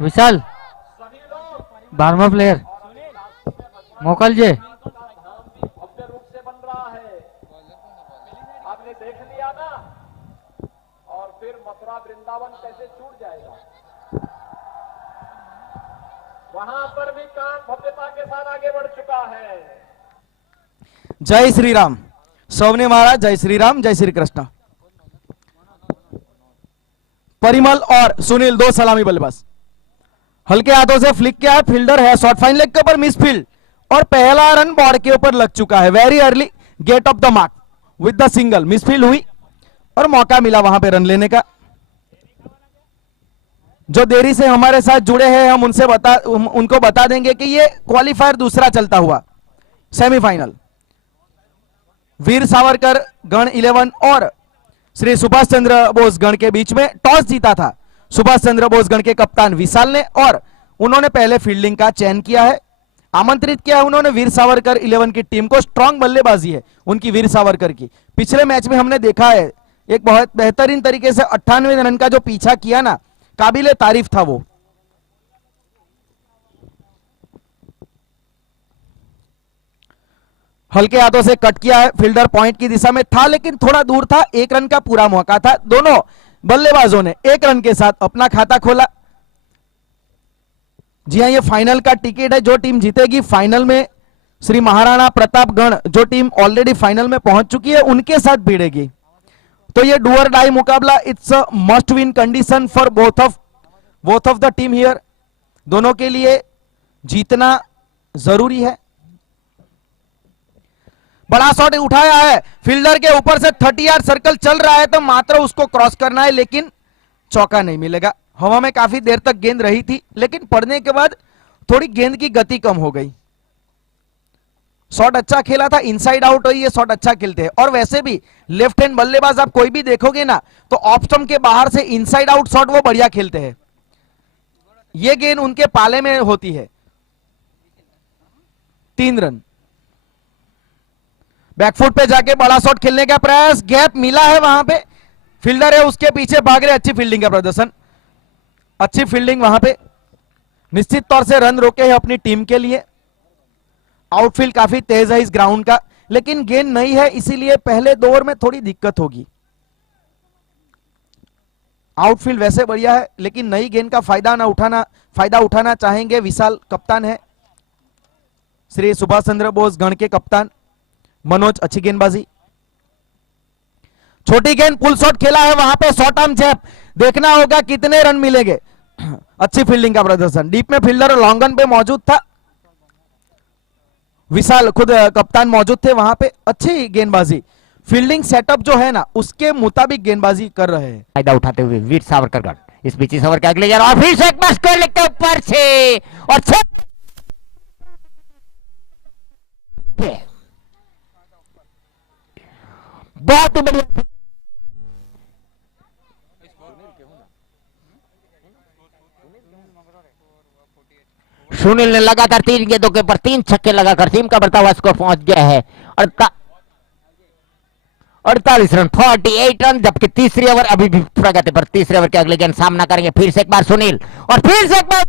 विशाल 12वां player मोकल जी। भव्य रूप से बन रहा है, आपने देख लिया ना। और फिर मथुरा वृंदावन कैसे छूट जाएगा। वहां पर भी काम भव्यता के साथ आगे बढ़ चुका है। जय श्री राम। सौने महाराज जय श्री राम, जय श्री कृष्ण। परिमल और सुनील दो सलामी बल्लेबाज। हल्के हाथों से फ्लिक किया है, फील्डर है, शॉर्ट फाइन लेग के ऊपर मिस फील्ड और पहला रन बॉर्ड के ऊपर लग चुका है। Very early get off the mark with the single. Misfield हुई और मौका मिला वहां पे रन लेने का। जो देरी से हमारे साथ जुड़े हैं हम उनको बता देंगे कि ये क्वालिफायर दूसरा चलता हुआ सेमीफाइनल वीर सावरकर गण 11 और श्री सुभाष चंद्र बोस गण के बीच में टॉस जीता था सुभाष चंद्र बोस गण के कप्तान विशाल ने, और उन्होंने पहले फील्डिंग का चयन किया है। आमंत्रित किया है उन्होंने वीर सावरकर 11 की टीम को। स्ट्रांग बल्लेबाजी है उनकी वीर सावरकर की। पिछले मैच में हमने देखा है एक बहुत बेहतरीन तरीके से 98 रन का जो पीछा किया ना, काबिले तारीफ था वो। हल्के हाथों से कट किया है, फील्डर पॉइंट की दिशा में था लेकिन थोड़ा दूर था। 1 रन का पूरा मौका था। दोनों बल्लेबाजों ने 1 रन के साथ अपना खाता खोला। जी हां, ये फाइनल का टिकट है। जो टीम जीतेगी फाइनल में श्री महाराणा प्रतापगढ़, जो टीम ऑलरेडी फाइनल में पहुंच चुकी है, उनके साथ भिड़ेगी। तो ये डू और डाई मुकाबला, it's a must win condition for both of the team here. दोनों के लिए जीतना जरूरी है। बड़ा शॉट उठाया है, फील्डर के ऊपर से 30 यार्ड सर्कल चल रहा है तो मात्र उसको क्रॉस करना है, लेकिन चौका नहीं मिलेगा। हवा में काफी देर तक गेंद रही थी लेकिन पड़ने के बाद थोड़ी गेंद की गति कम हो गई। शॉट अच्छा खेला था, इनसाइड आउट हुई। ये शॉट अच्छा खेलते हैं और वैसे भी लेफ्ट हैंड बल्लेबाज आप कोई भी देखोगे ना तो ऑफ स्टंप के बाहर से इनसाइड आउट शॉट वो बढ़िया खेलते हैं। ये गेंद उनके पाले में होती है। 3 रन। बैकफुट पे जाके बड़ा शॉट खेलने का प्रयास, गैप मिला है वहां पे, फील्डर है उसके पीछे भाग रहे। अच्छी फील्डिंग का प्रदर्शन, अच्छी फील्डिंग वहां पे। निश्चित तौर से रन रोके हैं अपनी टीम के लिए। आउटफील्ड काफी तेज है इस ग्राउंड का, लेकिन गेंद नहीं है इसीलिए पहले 2 ओवर में थोड़ी दिक्कत होगी। आउटफील्ड वैसे बढ़िया है लेकिन नई गेंद का फायदा उठाना चाहेंगे। विशाल कप्तान है, श्री सुभाष चंद्र बोस गण के कप्तान मनोज। अच्छी गेंदबाजी, छोटी गेंद पुल शॉट खेला है वहां पे, शॉर्ट आर्म जैप। देखना होगा कितने रन मिलेंगे। अच्छी फील्डिंग का प्रदर्शन, डीप में फील्डर लॉन्गन पे मौजूद था। विशाल खुद कप्तान मौजूद थे वहां पे। अच्छी गेंदबाजी, फील्डिंग सेटअप जो है ना उसके मुताबिक गेंदबाजी कर रहे हैं। फायदा उठाते हुए वीर सावरकर गण इस बीच ओवर के अगले और फिर से एक बार स्कोर लिखते ऊपर से और बहुत ही बढ़िया। सुनील ने लगातार 3 गेंदों के ऊपर 3 छक्के लगाकर टीम का बढ़ता हुआ स्कोर पहुंच गया है 48 रन, 48 रन। जबकि तीसरी ओवर अभी भी प्रगति पर। तीसरे ओवर के अगले गेंद सामना करेंगे फिर से एक बार सुनील और फिर से एक बार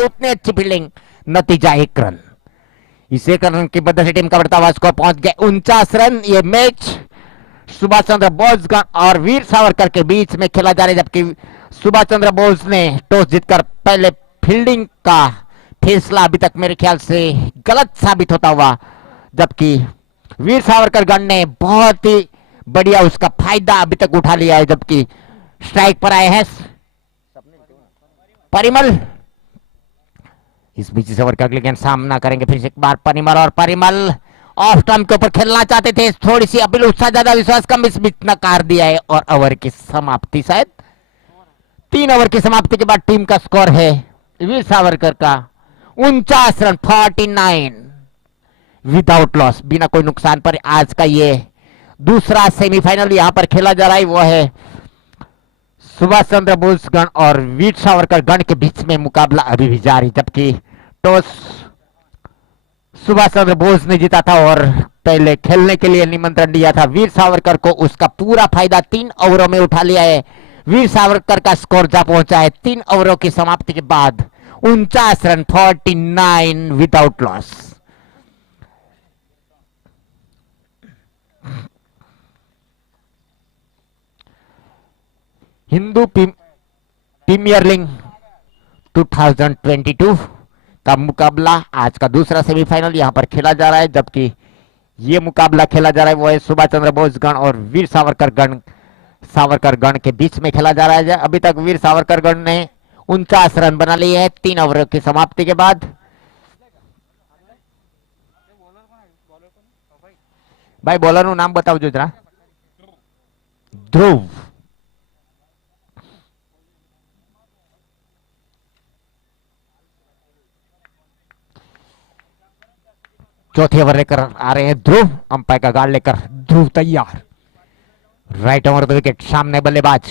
उतनी अच्छी फील्डिंग, नतीजा 1 रन। इस 1 रन की वजह से टीम का बढ़ता हुआ स्कोर पहुंच गया 49 रन। ये मैच सुभाष चंद्र बोस और वीर सावरकर के बीच में खेला जा रहा है, जबकि सुभाष चंद्र बोस ने टॉस जीतकर पहले फील्डिंग का फैसला अभी तक मेरे ख्याल से गलत साबित होता हुआ, जबकि वीर सावरकर गण ने बहुत ही बढ़िया उसका फायदा अभी तक उठा लिया है। जबकि स्ट्राइक पर आए हैं परिमल। इस बीच इस ओवर के अगले गेंद सामना करेंगे फिर से एक बार परिमल और परिमल ऑफ स्टंप के ऊपर खेलना चाहते थे। थोड़ी सी अपील, उत्साह ज्यादा, विश्वास कम। इस बीच नकार दिया है और ओवर की समाप्ति, शायद 3 ओवर की समाप्ति के बाद टीम का स्कोर है वीर सावरकर का 49 रन, 49 विदाउट लॉस, बिना कोई नुकसान पर। आज का ये दूसरा सेमीफाइनल यहां पर खेला जा रहा है, वो है सुभाष चंद्र बोस गण और वीर सावरकर गण के बीच में मुकाबला अभी भी जारी। जबकि टॉस सुभाष चंद्र बोस ने जीता था और पहले खेलने के लिए निमंत्रण दिया था वीर सावरकर को। उसका पूरा फायदा 3 ओवरों में उठा लिया है वीर सावरकर का स्कोर जा पहुंचा है 3 ओवरों की समाप्ति के बाद 49 run 49 without loss. Hindu premier league 2022 का मुकाबला आज का दूसरा सेमीफाइनल यहां पर खेला जा रहा है, जबकि ये मुकाबला खेला जा रहा है वो है सुभाष चंद्र बोस गण और वीर सावरकर गण के बीच में खेला जा रहा है। अभी तक वीर सावरकर गण ने 49 रन बना लिए हैं 3 ओवर की समाप्ति के बाद। भाई बॉलर નું નામ બતાવજો જરા। ध्रुव। चौथे ओवर लेकर आ रहे हैं ध्रुव, अंपायर का गार्ड लेकर ध्रुव तैयार। राइट ओवर द विकेट, सामने बल्लेबाज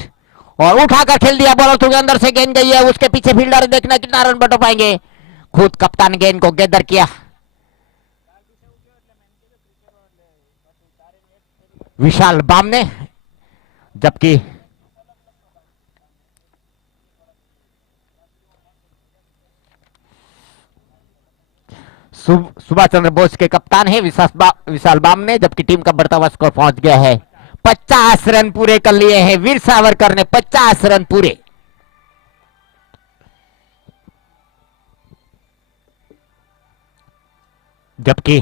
और उठाकर खेल दिया, बॉलर के अंदर से गेंद गई है, उसके पीछे फील्डर, देखना कितना रन बटो पाएंगे। खुद कप्तान गेंद को गैदर किया, विशाल बाम ने, जबकि सुभाष चंद्र बोस के कप्तान है विशाल बाम ने, जबकि टीम का बढ़ता हुआ स्कोर पहुंच गया है 50 रन पूरे कर लिए हैं वीर सावरकर ने, 50 रन पूरे। जबकि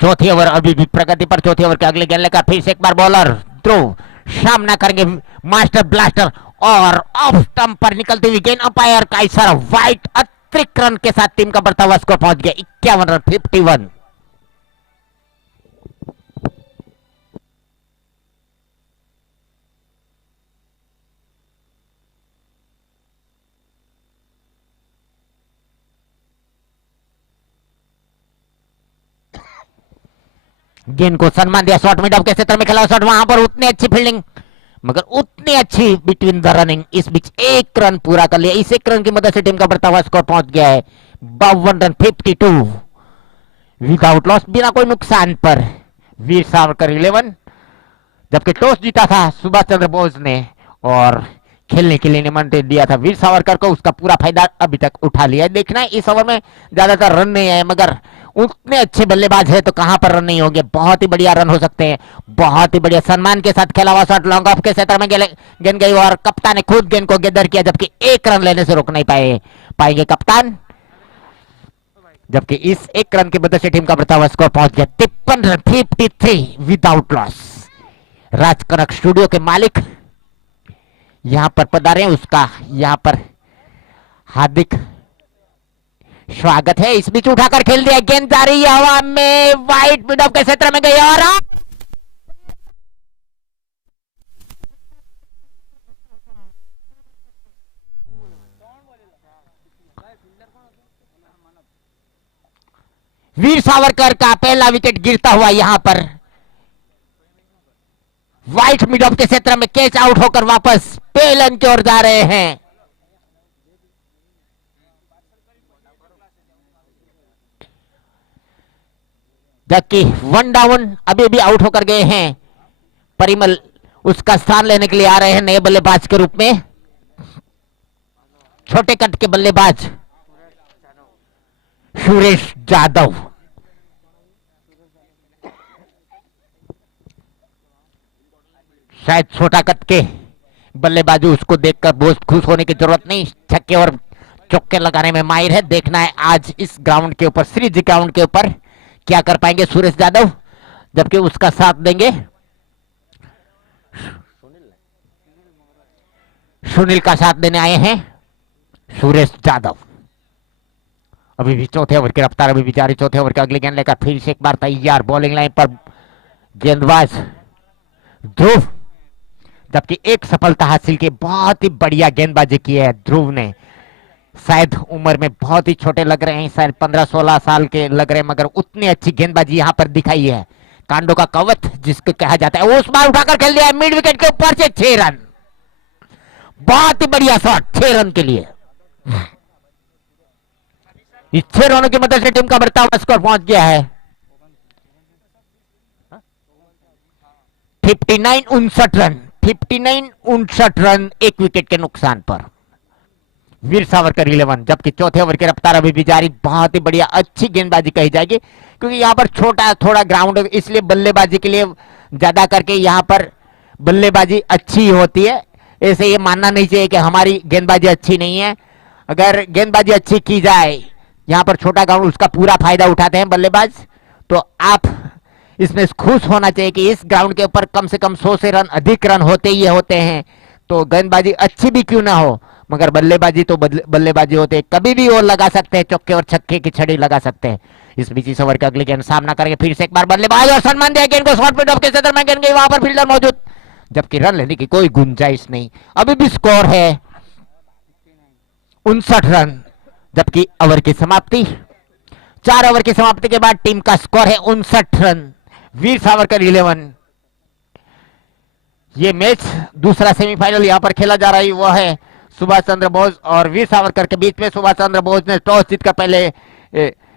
चौथी ओवर अभी भी प्रगति पर, चौथी ओवर के अगले गेंद लेकर फिर से एक बार बॉलर ध्रुव सामना करेंगे मास्टर ब्लास्टर और ऑफ स्टंप पर निकलती हुई गेंद, अंपायर का इशारा, वाइट, अतिरिक्त रन के साथ टीम का बढ़ता हुआ स्कोर पहुंच गया 51 रन 51। गेंद को सम्मान दिया, शॉट मिड ऑफ के क्षेत्र में खेला शॉट, वहां पर उतनी अच्छी फील्डिंग मगर उतनी अच्छी बिटवीन द रनिंग, इस बीच 1 रन पूरा कर लिया। इस 1 रन की मदद से टीम का बढ़ता हुआ स्कोर पहुंच गया है 52 रन 52 विदाउट लॉस, बिना कोई नुकसान पर। वीर सावरकर 11, जबकि टॉस जीता था सुभाष चंद्र बोस ने और खेलने के लिए निमंत्रण दिया था वीर सावरकर को, उसका पूरा फायदा अभी तक उठा लिया है। देखना है इस ओवर में ज्यादातर रन नहीं आए, मगर उतने अच्छे बल्लेबाज है तो कहां पर रन नहीं होंगे, बहुत ही बढ़िया रन हो सकते हैं। बहुत ही बढ़िया सम्मान के साथ खेला हुआ शॉट, लॉन्ग ऑफ के क्षेत्र में गेंद गई और कप्तान ने खुद गेंद को गैदर किया, जबकि 1 रन लेने से रोक नहीं पाएंगे कप्तान, जबकि इस 1 रन की मदद से टीम का बढ़ता हुआ स्कोर पहुंच गया 53 रन 53 विदाउट लॉस। राज कनक स्टूडियो के मालिक यहां पर पधारे, उसका यहां पर हार्दिक स्वागत है। इस बीच उठाकर खेल दिया, गेंद जा रही है हवा में, वाइट मिड ऑफ के क्षेत्र में गई और वीर सावरकर का पहला विकेट गिरता हुआ यहां पर वाइट मिड ऑफ के क्षेत्र में कैच आउट होकर वापस पेलन की ओर जा रहे हैं। जबकि 1 डाउन अभी भी आउट होकर गए हैं परिमल, उसका स्थान लेने के लिए आ रहे हैं नए बल्लेबाज के रूप में छोटे कट के बल्लेबाज सुरेश यादव। शायद छोटा कट के बल्लेबाजी उसको देखकर बहुत खुश होने की जरूरत नहीं, छक्के और चौके लगाने में माहिर है। देखना है आज इस ग्राउंड के ऊपर, श्रीजी ग्राउंड के ऊपर क्या कर पाएंगे सुरेश यादव, जबकि उसका साथ देंगे सुनील का साथ देने आए हैं सुरेश यादव। अभी भी चौथे ओवर की रफ्तार अभी भी जारी, चौथे ओवर के अगले गेंद लेकर फिर से एक बार तैयार, बॉलिंग लाइन पर गेंदबाज ध्रुव, जबकि एक सफलता हासिल की, बहुत ही बढ़िया गेंदबाजी की है ध्रुव ने। शायद उम्र में बहुत ही छोटे लग रहे हैं, शायद 15-16 साल के लग रहे हैं, मगर उतनी अच्छी गेंदबाजी यहां पर दिखाई है। कांडो का कवच जिसको कहा जाता है, उस बार उठाकर खेल दिया मिड विकेट के ऊपर से 6 रन, बहुत ही बढ़िया शॉट 6 रन के लिए। इस 6 रनों की मदद से टीम का बढ़ता हुआ स्कोर पहुंच गया है 59 रन 59 59 रन 1 विकेट के नुकसान पर। वीर सावरकर 11, जबकि चौथे ओवर की रफ्तार अभी भी जारी। बहुत ही बढ़िया अच्छी गेंदबाजी कही जाएगी, क्योंकि यहाँ पर छोटा थोड़ा ग्राउंड, इसलिए बल्लेबाजी के लिए ज्यादा करके यहाँ पर बल्लेबाजी अच्छी होती है। ऐसे ये मानना नहीं चाहिए कि हमारी गेंदबाजी अच्छी नहीं है। अगर गेंदबाजी अच्छी की जाए, यहाँ पर छोटा ग्राउंड, उसका पूरा फायदा उठाते हैं बल्लेबाज, तो आप इसमें खुश होना चाहिए कि इस ग्राउंड के ऊपर कम से कम 100 से रन अधिक रन होते ही होते हैं। तो गेंदबाजी अच्छी भी क्यों ना हो, मगर बल्लेबाजी तो बल्लेबाजी होते हैं, कभी भी वो लगा सकते हैं, चौके और छक्के की छड़ी लगा सकते हैं। इस बीच इस ओवर का अगले गेंद सामना करेंगे फिर से एक बार बल्लेबाज, और सम्मान दिया गेंद को शॉर्ट पे डॉप के सदर में गेंद गई, वहां पर फील्डर मौजूद, जबकि रन लेने की कोई गुंजाइश नहीं। अभी भी स्कोर है 59 रन, जबकि ओवर की समाप्ति 4 ओवर की समाप्ति के बाद टीम का स्कोर है 59 रन। वीर सावरकर 11। ये मैच दूसरा सेमीफाइनल यहां पर खेला जा रहा है, वह है सुभाष चंद्र बोस और वीर सावरकर के बीच में। सुभाष चंद्र बोस ने टॉस जीतकर पहले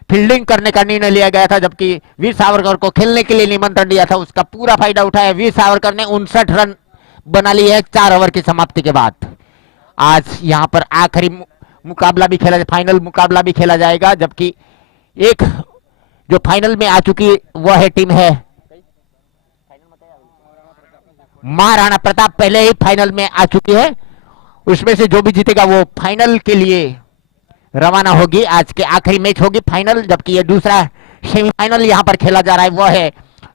फील्डिंग करने का निर्णय लिया गया था, जबकि वीर सावरकर को खेलने के लिए निमंत्रण दिया था। उसका पूरा फायदा उठाया वीर सावरकर ने, 59 रन बना लिए है 4 ओवर की समाप्ति के बाद। आज यहां पर आखिरी मुकाबला भी खेला, फाइनल मुकाबला भी खेला जाएगा, जबकि एक जो फाइनल में आ चुकी वह है टीम है महाराणा प्रताप, पहले ही फाइनल में आ चुकी है। उसमें से जो भी जीतेगा वो फाइनल के लिए रवाना होगी। आज के आखिरी मैच होगी फाइनल, जबकि ये दूसरा सेमीफाइनल यहां पर खेला जा रहा है, वह है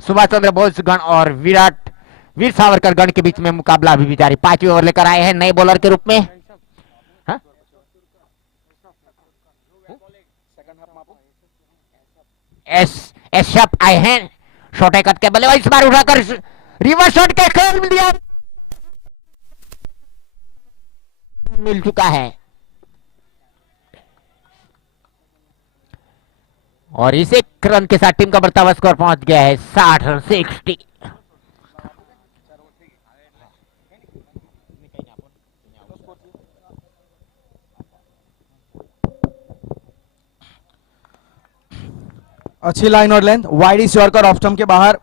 सुभाष चंद्र बोस गण और वीर सावरकर गण के बीच में मुकाबला अभी भी जारी। 5वीं ओवर लेकर आए हैं नए बॉलर के रूप में। हाँ? एशप आए हैं छोटे कद के बल्लेबाज, इस बार उठाकर रिवर्स शॉट के खेल दिया, मिल चुका है, और इस एक रन के साथ टीम का बढ़ता हुआ स्कोर पहुंच गया है 60 रन 60। अच्छी लाइन और लेंथ, वाइड इस यॉर्कर ऑफ स्टंप के बाहर।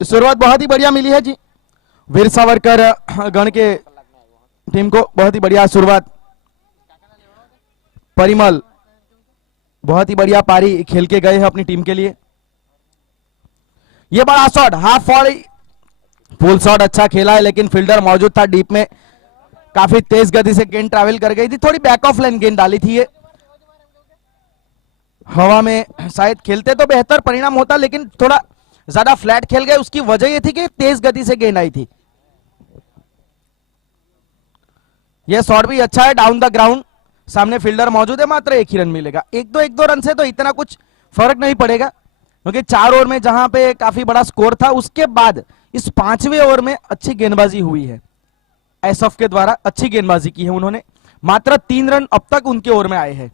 शुरुआत बहुत ही बढ़िया मिली है जी वीर सावरकर गण के टीम को, बहुत ही बढ़िया शुरुआत। परिमल बहुत ही बढ़िया पारी खेल के गए हैं अपनी टीम के लिए। ये बड़ा shot, half volley, full shot अच्छा खेला है, लेकिन फील्डर मौजूद था डीप में, काफी तेज गति से गेंद ट्रैवल कर गई थी, थोड़ी बैक ऑफ लाइन गेंद डाली थी। ये हवा में शायद खेलते तो बेहतर परिणाम होता, लेकिन थोड़ा ज्यादा फ्लैट खेल गए, उसकी वजह ये थी कि तेज गति से गेंद आई थी। यह शॉट भी अच्छा है डाउन द ग्राउंड, सामने फील्डर मौजूद है, मात्र 1 ही रन मिलेगा। एक दो रन से तो इतना कुछ फर्क नहीं पड़ेगा, क्योंकि 4 ओवर में जहां पे काफी बड़ा स्कोर था, उसके बाद इस 5वें ओवर में अच्छी गेंदबाजी हुई है। एसएफ के द्वारा अच्छी गेंदबाजी की है उन्होंने, मात्र 3 रन अब तक उनके ओवर में आए हैं।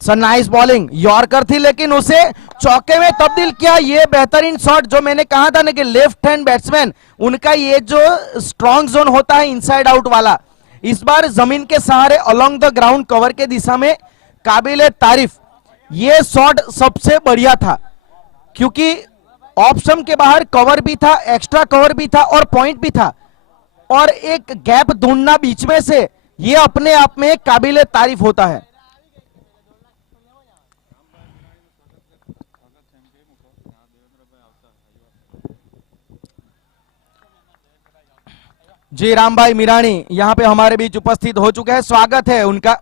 नाइस बॉलिंग, यॉर्कर थी, लेकिन उसे चौके में तब्दील किया। ये बेहतरीन शॉट, जो मैंने कहा था ना कि लेफ्ट हैंड बैट्समैन उनका ये जो स्ट्रॉन्ग जोन होता है इनसाइड आउट वाला, इस बार जमीन के सहारे अलोंग द ग्राउंड कवर के दिशा में काबिले तारीफ ये शॉट सबसे बढ़िया था, क्योंकि ऑप्शन के बाहर कवर भी था, एक्स्ट्रा कवर भी था और पॉइंट भी था, और एक गैप ढूंढना बीच में से, ये अपने आप में काबिले तारीफ होता है। जी राम भाई मीरानी यहां पे हमारे बीच उपस्थित हो चुके हैं, स्वागत है उनका।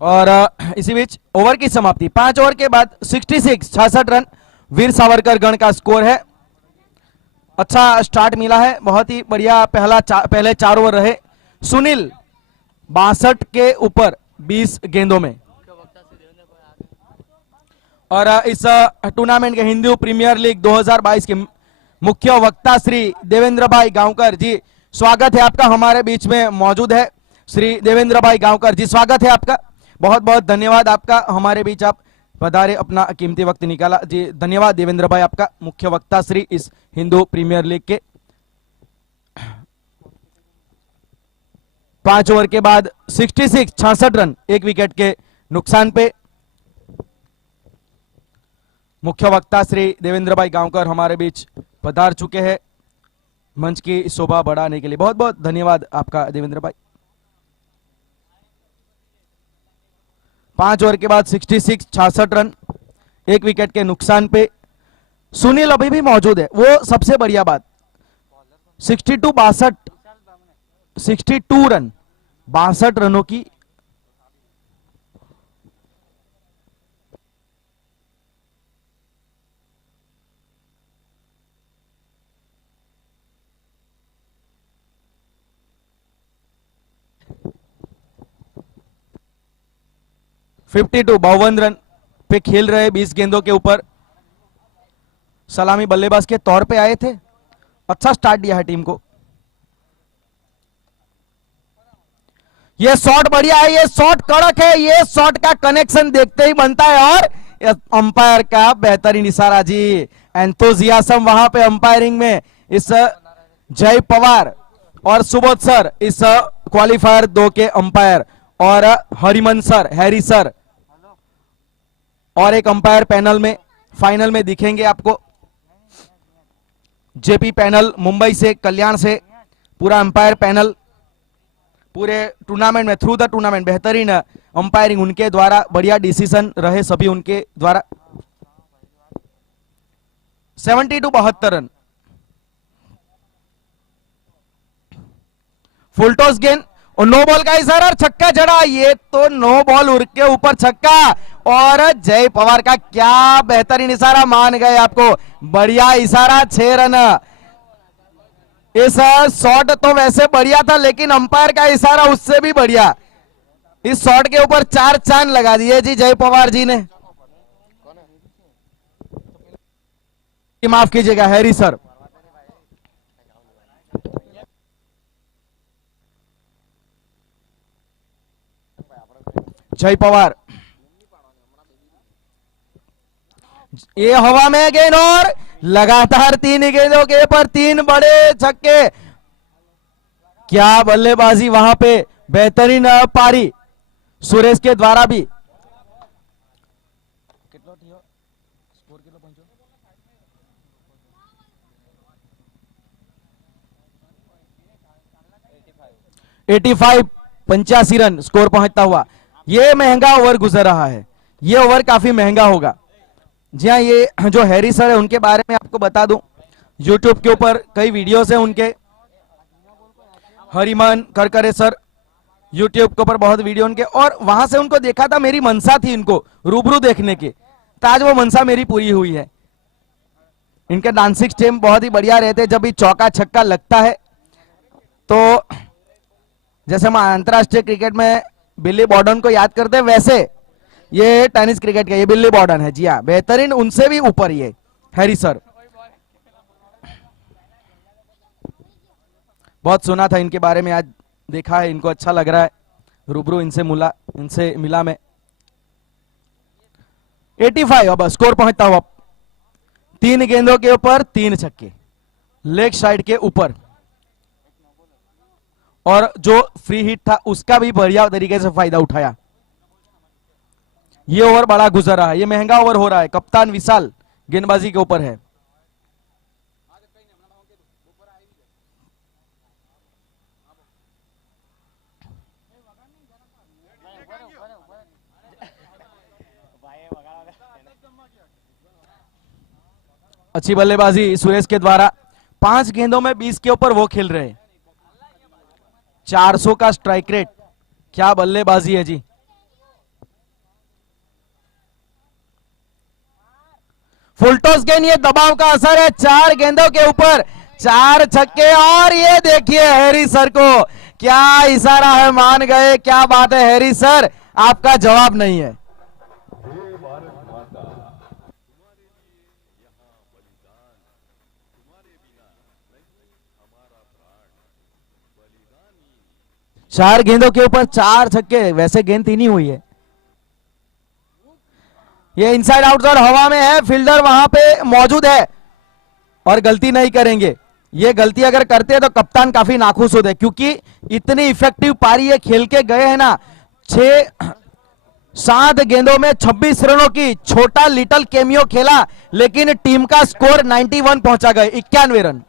और इसी बीच ओवर की समाप्ति, 5 ओवर के बाद 66 रन वीर सावरकर गण का स्कोर है। अच्छा स्टार्ट मिला है, बहुत ही बढ़िया पहले 4 ओवर रहे। सुनील 62 के ऊपर 20 गेंदों में, और इस टूर्नामेंट के हिंदू प्रीमियर लीग 2022 के मुख्य वक्ता श्री देवेंद्र भाई गांवकर जी, स्वागत है आपका, हमारे बीच में मौजूद है श्री देवेंद्र भाई गांवकर जी, स्वागत है आपका, बहुत बहुत धन्यवाद आपका, हमारे बीच आप पधारे, अपना कीमती वक्त निकाला जी, धन्यवाद देवेंद्र भाई आपका, मुख्य वक्ता श्री इस हिंदू प्रीमियर लीग के। 5 ओवर के बाद 66 रन 1 विकेट के नुकसान पे। मुख्य वक्ता श्री देवेंद्र भाई गांवकर हमारे बीच पधार चुके हैं मंच की शोभा बढ़ाने के लिए। बहुत बहुत धन्यवाद आपका देवेंद्र भाई। 5 ओवर के बाद 66 रन, 1 विकेट के नुकसान पे। सुनील अभी भी मौजूद है, वो सबसे बढ़िया बात। 62 रन, 62 रनों की 52 रन पे खेल रहे 20 गेंदों के ऊपर। सलामी बल्लेबाज के तौर पे आए थे, अच्छा स्टार्ट दिया है टीम को। ये शॉट बढ़िया है, ये शॉट कड़क है, ये शॉट का कनेक्शन देखते ही बनता है। और अंपायर का बेहतरीन इशारा जी, एंथुजियाज्म वहां पे अंपायरिंग में। इस जय पवार और सुबोध सर इस क्वालिफायर 2 के अंपायर, और हरिमन सर, हैरी सर, और एक अंपायर पैनल में फाइनल में दिखेंगे आपको। जेपी पैनल मुंबई से, कल्याण से, पूरा अंपायर पैनल पूरे टूर्नामेंट में, थ्रू द टूर्नामेंट बेहतरीन अंपायरिंग उनके द्वारा, बढ़िया डिसीजन रहे सभी उनके द्वारा। 72 रन, फुल टॉस गेंद और नो बॉल का इशारा और छक्का जड़ा। ये तो नो बॉल उड़ के ऊपर छक्का, और जय पवार का क्या बेहतरीन इशारा, मान गए आपको, बढ़िया इशारा। 6 रन। इस शॉट तो वैसे बढ़िया था, लेकिन अंपायर का इशारा उससे भी बढ़िया। इस शॉट के ऊपर 4 चांद लगा दिए जी जय पवार जी ने। माफ कीजिएगा हैरी सर। जय पवार, ये हवा में गेंद और लगातार 3 गेंदों के ऊपर 3 बड़े छक्के। क्या बल्लेबाजी वहां पे, बेहतरीन पारी सुरेश के द्वारा भी। $85 85 रन स्कोर पहुंचता हुआ। ये महंगा ओवर गुजर रहा है, ये ओवर काफी महंगा होगा। जी हाँ, ये जो हैरी सर है उनके बारे में आपको बता दूं, यूट्यूब के ऊपर कई वीडियोस हैं उनके। हरिमान करकरे सर, यूट्यूब के ऊपर बहुत वीडियो उनके, और वहां से उनको देखा था, मेरी मनसा थी इनको रूबरू देखने की, तो आज वो मनसा मेरी पूरी हुई है। इनके डांसिंग स्टेप बहुत ही बढ़िया रहते, जब भी चौका छक्का लगता है तो जैसे हम अंतरराष्ट्रीय क्रिकेट में बिल्ली बॉर्डन को याद करते हैं, वैसे ये टेनिस क्रिकेट का ये बिल्ली बॉर्डन है। जी हाँ, बेहतरीन, उनसे भी ऊपर ये हैरी सर। बहुत सुना था इनके बारे में, आज देखा है, इनको अच्छा लग रहा है, रूबरू इनसे मिला मैं। 85 अब स्कोर पहुंचता हुआ, 3 गेंदों के ऊपर 3 छक्के, लेग साइड के ऊपर, और जो फ्री हिट था उसका भी बढ़िया तरीके से फायदा उठाया। ये ओवर बड़ा गुजर रहा है, ये महंगा ओवर हो रहा है। कप्तान विशाल गेंदबाजी के ऊपर है। अच्छी बल्लेबाजी सुरेश के द्वारा। 5 गेंदों में 20 के ऊपर वो खेल रहे हैं। 400 का स्ट्राइक रेट, क्या बल्लेबाजी है जी। फुल टॉस गेंद, ये दबाव का असर है। 4 गेंदों के ऊपर 4 छक्के, और ये देखिए हैरी सर को क्या इशारा है, मान गए। क्या बात है हैरी सर, आपका जवाब नहीं है। चार गेंदों के ऊपर 4 छक्के, वैसे गेंद 3 ही हुई है। ये इनसाइड आउटसाइड हवा में है, फील्डर वहां पे मौजूद है और गलती नहीं करेंगे। ये गलती अगर करते हैं तो कप्तान काफी नाखुश होते हैं, क्योंकि इतनी इफेक्टिव पारी ये खेल के गए हैं ना। 7 गेंदों में 26 रनों की छोटा लिटल केमियो खेला, लेकिन टीम का स्कोर 91 पहुंचा गए, 91 रन।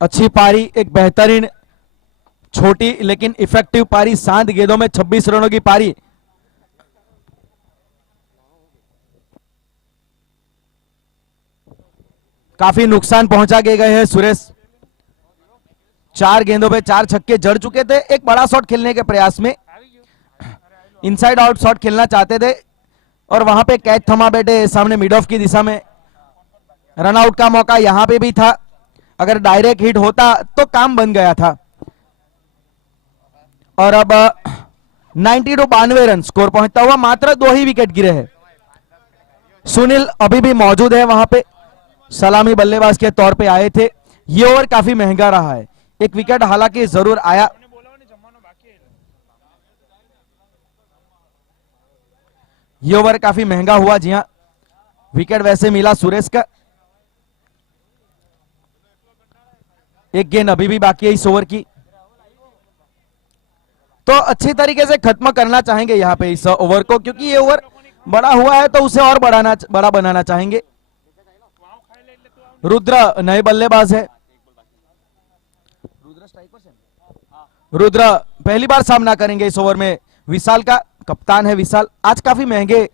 अच्छी पारी, एक बेहतरीन छोटी लेकिन इफेक्टिव पारी, 7 गेंदों में 26 रनों की पारी। काफी नुकसान पहुंचा गए हैं सुरेश। 4 गेंदों पे 4 छक्के जड़ चुके थे। एक बड़ा शॉट खेलने के प्रयास में इनसाइड आउट शॉट खेलना चाहते थे और वहां पे कैच थमा बैठे सामने मिड ऑफ की दिशा में। रन आउट का मौका यहां पे भी था, अगर डायरेक्ट हिट होता तो काम बन गया था। और अब 92 रन स्कोर पहुंचता हुआ, मात्र 2 ही विकेट गिरे हैं। सुनील अभी भी मौजूद है वहां पे, सलामी बल्लेबाज के तौर पे आए थे। ये ओवर काफी महंगा रहा है, एक विकेट हालांकि जरूर आया। ये ओवर काफी महंगा हुआ, जी हां, विकेट वैसे मिला सुरेश का। एक गेंद अभी भी बाकी है इस ओवर की, तो अच्छी तरीके से खत्म करना चाहेंगे यहां पे इस ओवर को, क्योंकि ये ओवर बड़ा हुआ है तो उसे और बड़ा बनाना चाहेंगे। रुद्र नए बल्लेबाज है। रुद्र पहली बार सामना करेंगे इस ओवर में। विशाल का कप्तान है विशाल। आज काफी महंगे,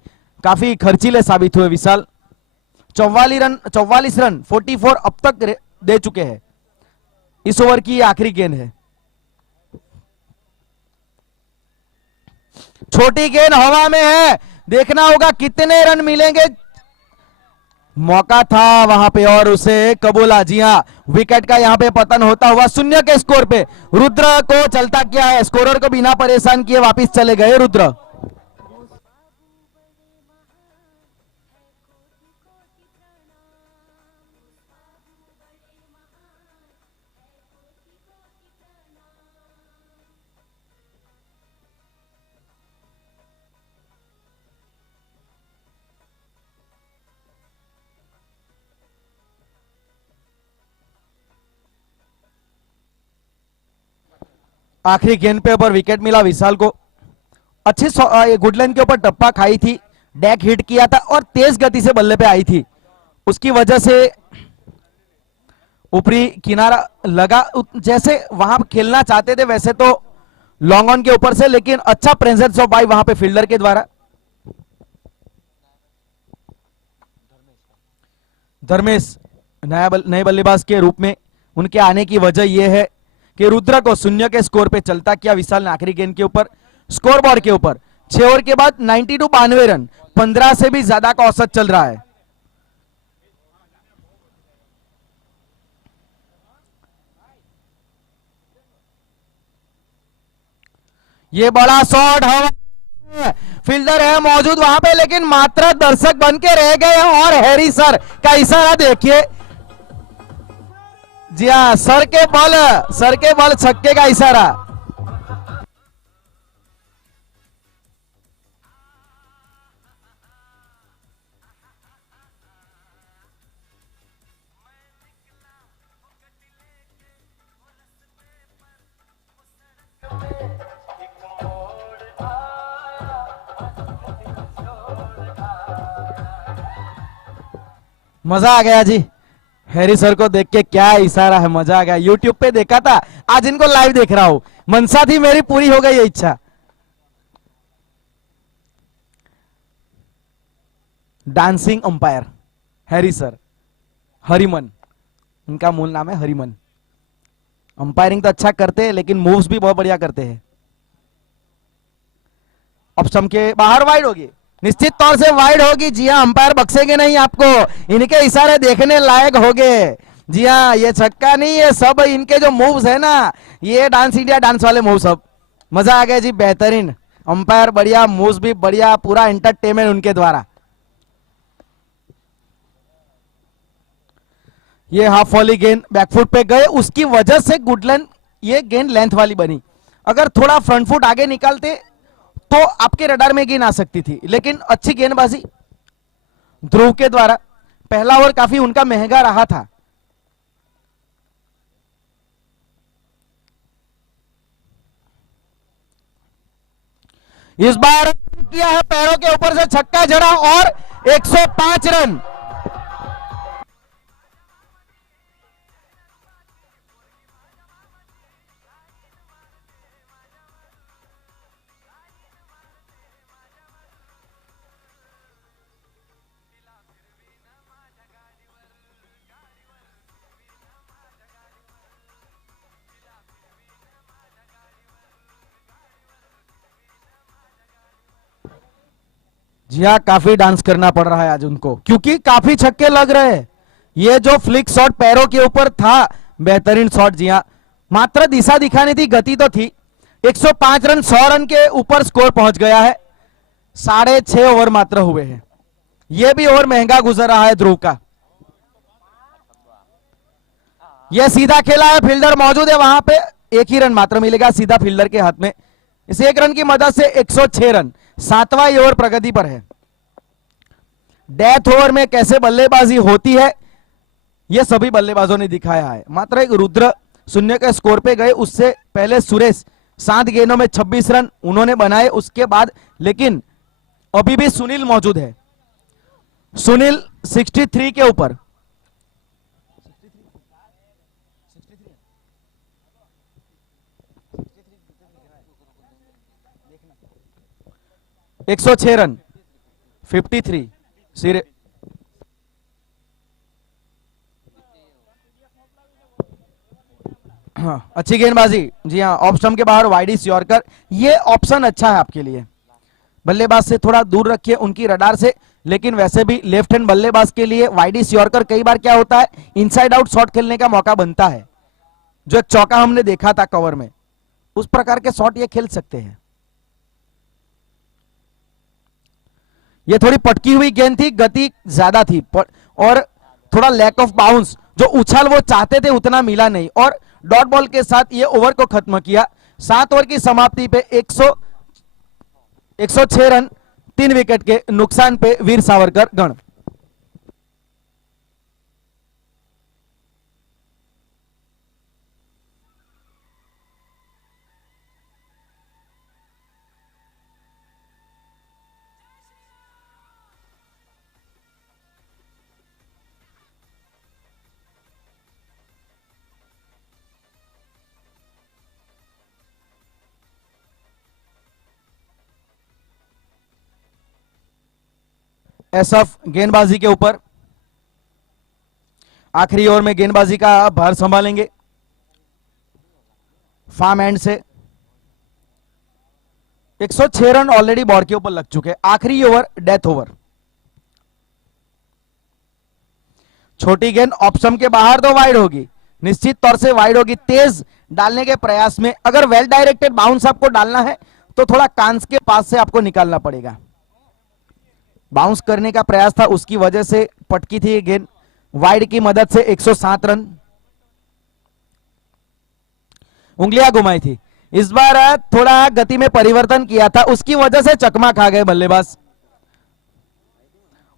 काफी खर्चीले साबित हुए विशाल। 44 रन 44 अब तक दे चुके हैं। इस ओवर की आखिरी गेंद है। छोटी गेंद हवा में है, देखना होगा कितने रन मिलेंगे। मौका था वहां पे और उसे कबूला। जी हां, विकेट का यहां पे पतन होता हुआ 0 के स्कोर पे। रुद्र को चलता क्या है, स्कोरर को बिना परेशान किए वापस चले गए रुद्र। आखिरी गेंद पे ऊपर विकेट मिला विशाल को। अच्छी गुडलाइन के ऊपर टप्पा खाई थी, डैक हिट किया था और तेज गति से बल्ले पे आई थी, उसकी वजह से ऊपरी किनारा लगा। जैसे वहां खेलना चाहते थे वैसे तो लॉन्ग ऑन के ऊपर से, लेकिन अच्छा प्रेजेंस ऑफ बाई वहां पे फील्डर के द्वारा। धर्मेश नए बल्लेबाज के रूप में उनके आने की वजह यह है कि रुद्र को 0 के स्कोर पे चलता किया विशाल ने आखिरी गेंद के ऊपर। स्कोर बोर्ड के ऊपर 6 ओवर के बाद 92 रन, 15 से भी ज्यादा का औसत चल रहा है। ये बड़ा शॉट हवा, फील्डर है मौजूद वहां पे, लेकिन मात्र दर्शक बन के रह गए हैं। और हैरी सर का इशारा देखिए, जी हाँ, सर के बल छक्के का इशारा। मजा आ गया जी, हैरी सर को देख के क्या इशारा है, मजा आ गया। यूट्यूब पे देखा था, आज इनको लाइव देख रहा हूं। मनसा थी मेरी, पूरी हो गई ये इच्छा। डांसिंग अंपायर हैरी सर, हरिमन इनका मूल नाम है, हरिमन। अंपायरिंग तो अच्छा करते हैं लेकिन मूव्स भी बहुत बढ़िया करते हैं। ऑप्शन के बाहर वाइड होगी, निश्चित तौर से वाइड होगी। जी हाँ, अंपायर बख्शेंगे नहीं आपको, इनके इशारे देखने लायक होंगे। जी हाँ, ये छक्का नहीं, ये सब इनके जो मूव्स है ना, ये डांस इंडिया डांस वाले मूव, सब मजा आ गया जी, बेहतरीन अंपायर, बढ़िया मूव्स भी बढ़िया, पूरा एंटरटेनमेंट उनके द्वारा। ये हाफ वॉली गेंद बैकफुट पे गए, उसकी वजह से गुडलैंड ये गेंद लेंथ वाली बनी। अगर थोड़ा फ्रंट फुट आगे निकालते तो आपके रडार में गेंद आ सकती थी, लेकिन अच्छी गेंदबाजी ध्रुव के द्वारा। पहला ओवर काफी उनका महंगा रहा था। इस बार किया है, पैरों के ऊपर से छक्का जड़ा और 105 रन। जी हाँ, काफी डांस करना पड़ रहा है आज उनको, क्योंकि काफी छक्के लग रहे हैं। ये जो फ्लिक शॉट पैरों के ऊपर था, बेहतरीन शॉट। जी हाँ, मात्र दिशा दिखानी थी, गति तो थी। 105 रन, 100 रन के ऊपर स्कोर पहुंच गया है। 6.5 ओवर मात्र हुए हैं। यह भी ओवर महंगा गुजर रहा है ध्रुव का। यह सीधा खेला है, फील्डर मौजूद है वहां पे, एक ही रन मात्र मिलेगा सीधा फील्डर के हाथ में। इस एक रन की मदद से 106 रन। 7वां ओवर प्रगति पर है। डेथ ओवर में कैसे बल्लेबाजी होती है यह सभी बल्लेबाजों ने दिखाया है। मात्र एक रुद्र शून्य के स्कोर पे गए, उससे पहले सुरेश 7 गेंदों में 26 रन उन्होंने बनाए उसके बाद, लेकिन अभी भी सुनील मौजूद है। सुनील 63 के ऊपर। एक 106 रन, 53 सिरे। हाँ, अच्छी गेंदबाजी। जी हाँ, ऑफ स्टंप के बाहर वाइडिस यॉर्कर, ये ऑप्शन अच्छा है आपके लिए। बल्लेबाज से थोड़ा दूर रखिए उनकी रडार से, लेकिन वैसे भी लेफ्ट हैंड बल्लेबाज के लिए वाइडिस यॉर्कर कई बार क्या होता है, इनसाइड आउट शॉट खेलने का मौका बनता है। जो एक चौका हमने देखा था कवर में, उस प्रकार के शॉट ये खेल सकते हैं। ये थोड़ी पटकी हुई गेंद थी, गति ज्यादा थी और थोड़ा लैक ऑफ बाउंस, जो उछाल वो चाहते थे उतना मिला नहीं, और डॉट बॉल के साथ ये ओवर को खत्म किया। 7 ओवर की समाप्ति पे 106 रन, 3 विकेट के नुकसान पे वीर सावरकर गण। एसएफ गेंदबाजी के ऊपर आखिरी ओवर में गेंदबाजी का भार संभालेंगे फार्म एंड से। 106 रन ऑलरेडी बोर्ड के ऊपर लग चुके। आखिरी ओवर डेथ ओवर। छोटी गेंद ऑप्शन के बाहर तो वाइड होगी, निश्चित तौर से वाइड होगी। तेज डालने के प्रयास में, अगर वेल डायरेक्टेड बाउंस आपको डालना है तो थोड़ा कांस के पास से आपको निकालना पड़ेगा। बाउंस करने का प्रयास था, उसकी वजह से पटकी थी गेंद वाइड की मदद से। 107 रन, उंगलियां घुमाई थी। इस बार थोड़ा गति में परिवर्तन किया था, उसकी वजह से चकमा खा गए बल्लेबाज।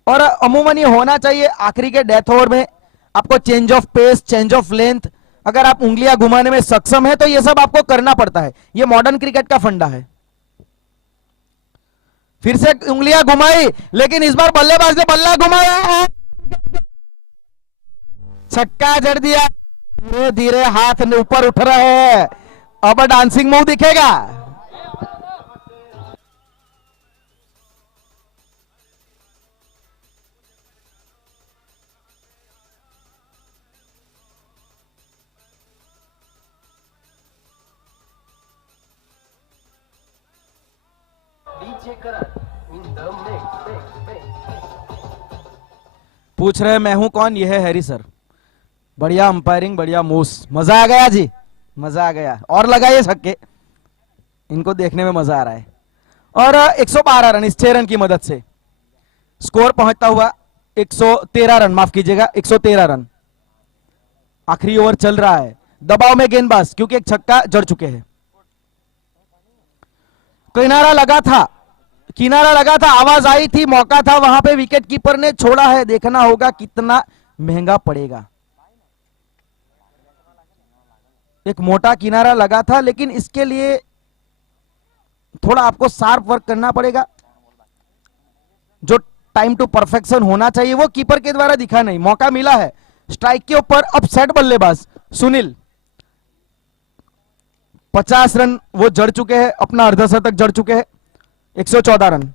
और अमूमन ये होना चाहिए आखिरी के डेथ ओवर में, आपको change of pace, change of length, अगर आप उंगलियां घुमाने में सक्षम है तो ये सब आपको करना पड़ता है। ये मॉडर्न क्रिकेट का फंडा है। फिर से उंगलियां घुमाई, लेकिन इस बार बल्लेबाज ने बल्ला घुमाया, छक्का जड़ दिया। धीरे धीरे हाथ ऊपर उठ रहे हैं, अब डांसिंग मूव दिखेगा। पूछ रहे मैं हूं कौन, ये है हैरी सर। बढ़िया अंपायरिंग, बढ़िया मूस, मजा आ गया जी, मजा आ गया। और लगाइए छक्के, इनको देखने में मजा आ रहा है। और 112 रन, इस 6 रन की मदद से स्कोर पहुंचता हुआ 113 रन, माफ कीजिएगा 113 रन। आखिरी ओवर चल रहा है, दबाव में गेंदबाज क्योंकि एक छक्का जड़ चुके हैं। किनारा लगा था, आवाज आई थी, मौका था, वहां पे विकेट कीपर ने छोड़ा है। देखना होगा कितना महंगा पड़ेगा। एक मोटा किनारा लगा था, लेकिन इसके लिए थोड़ा आपको शार्प वर्क करना पड़ेगा। जो टाइम टू परफेक्शन होना चाहिए वो कीपर के द्वारा दिखा नहीं। मौका मिला है स्ट्राइक के ऊपर, अब सेट बल्लेबाज सुनील 50 रन वो जड़ चुके हैं, अपना अर्धशतक जड़ चुके हैं, 114 रन।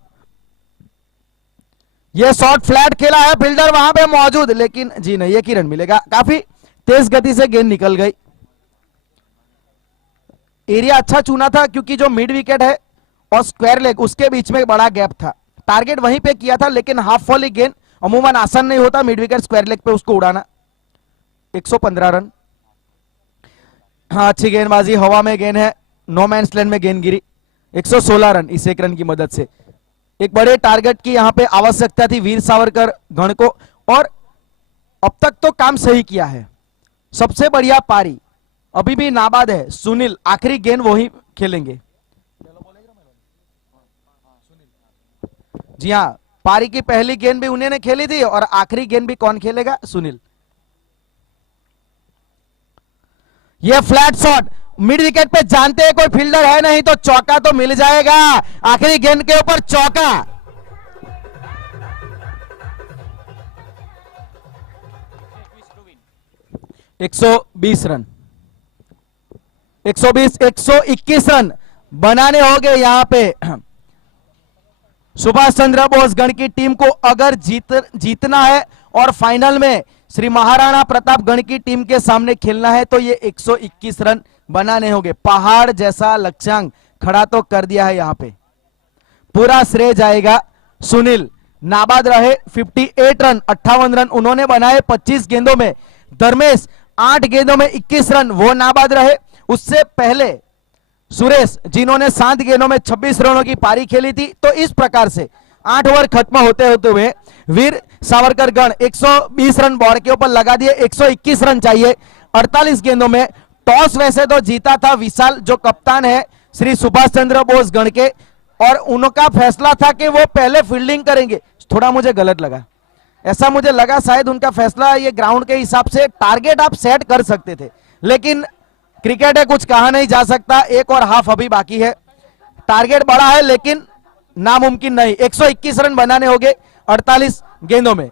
ये शॉट फ्लैट खेला है, फील्डर वहां पे मौजूद, लेकिन जी नहीं, एक ही रन मिलेगा। काफी तेज गति से गेंद निकल गई। एरिया अच्छा चुना था क्योंकि जो मिड विकेट है और स्क्वायर लेग उसके बीच में बड़ा गैप था। टारगेट वहीं पे किया था, लेकिन हाफ वॉली गेंद अमूमन आसान नहीं होता मिड विकेट स्क्वायर लेग पे उसको उड़ाना। 115 रन। हाँ, अच्छी गेंदबाजी, हवा में गेंद है, नो मैंस लैंड में गेंद गिरी। 116 रन इस एक रन की मदद से। एक बड़े टारगेट की यहां पे आवश्यकता थी वीर सावरकर गण को, और अब तक तो काम सही किया है। सबसे बढ़िया पारी अभी भी नाबाद है। सुनील आखिरी गेंद वही खेलेंगे। जी हाँ, पारी की पहली गेंद भी उन्होंने खेली थी और आखिरी गेंद भी कौन खेलेगा? सुनील। ये फ्लैट शॉट मिड विकेट पे, जानते हैं कोई फील्डर है नहीं तो चौका तो मिल जाएगा। आखिरी गेंद के ऊपर चौका। एक 120 रन, 120, 121 रन बनाने होंगे यहां पे सुभाष चंद्र बोस गण की टीम को। अगर जीतना है और फाइनल में श्री महाराणा प्रताप गण की टीम के सामने खेलना है तो ये 121 रन बनाने होंगे। पहाड़ जैसा लक्ष्यांक खड़ा तो कर दिया है यहां पे। पूरा श्रेय जाएगा सुनील, नाबाद रहे। 58 रन, 58 रन उन्होंने बनाए 25 गेंदों में। धर्मेश 8 गेंदों में 21 रन, वो नाबाद रहे। उससे पहले सुरेश जिन्होंने 7 गेंदों में 26 रनों की पारी खेली थी। तो इस प्रकार से 8 ओवर खत्म होते होते हुए वीर सावरकर गण 120 रन बोर्ड के ऊपर लगा दिए। 121 रन चाहिए 48 गेंदों में। टॉस वैसे तो जीता था विशाल जो कप्तान है श्री सुभाष चंद्र बोस गण के, और उनका फैसला था कि वो पहले फील्डिंग करेंगे। थोड़ा मुझे गलत लगा, ऐसा मुझे लगा शायद उनका फैसला ये ग्राउंड के हिसाब से टारगेट आप सेट कर सकते थे, लेकिन क्रिकेट है, कुछ कहा नहीं जा सकता। एक और हाफ अभी बाकी है, टारगेट बड़ा है लेकिन नामुमकिन नहीं। 121 रन बनाने होंगे 48 गेंदों में।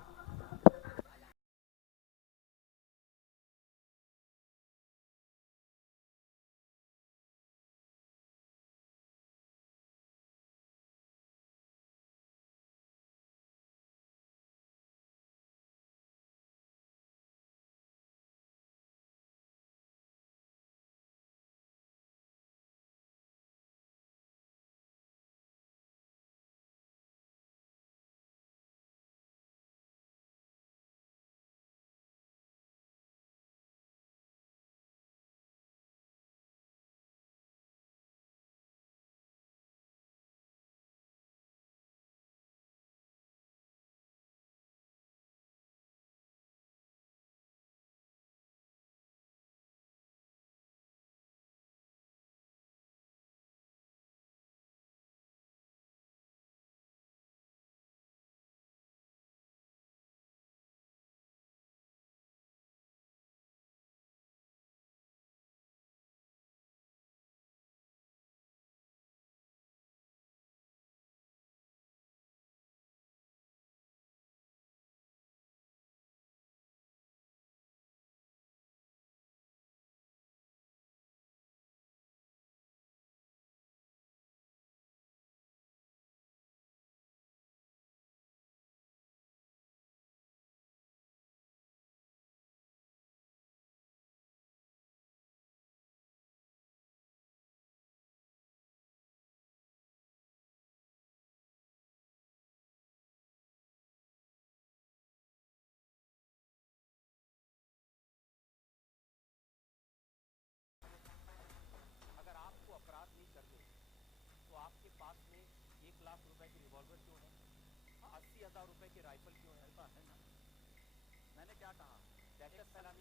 मैंने क्या कहा?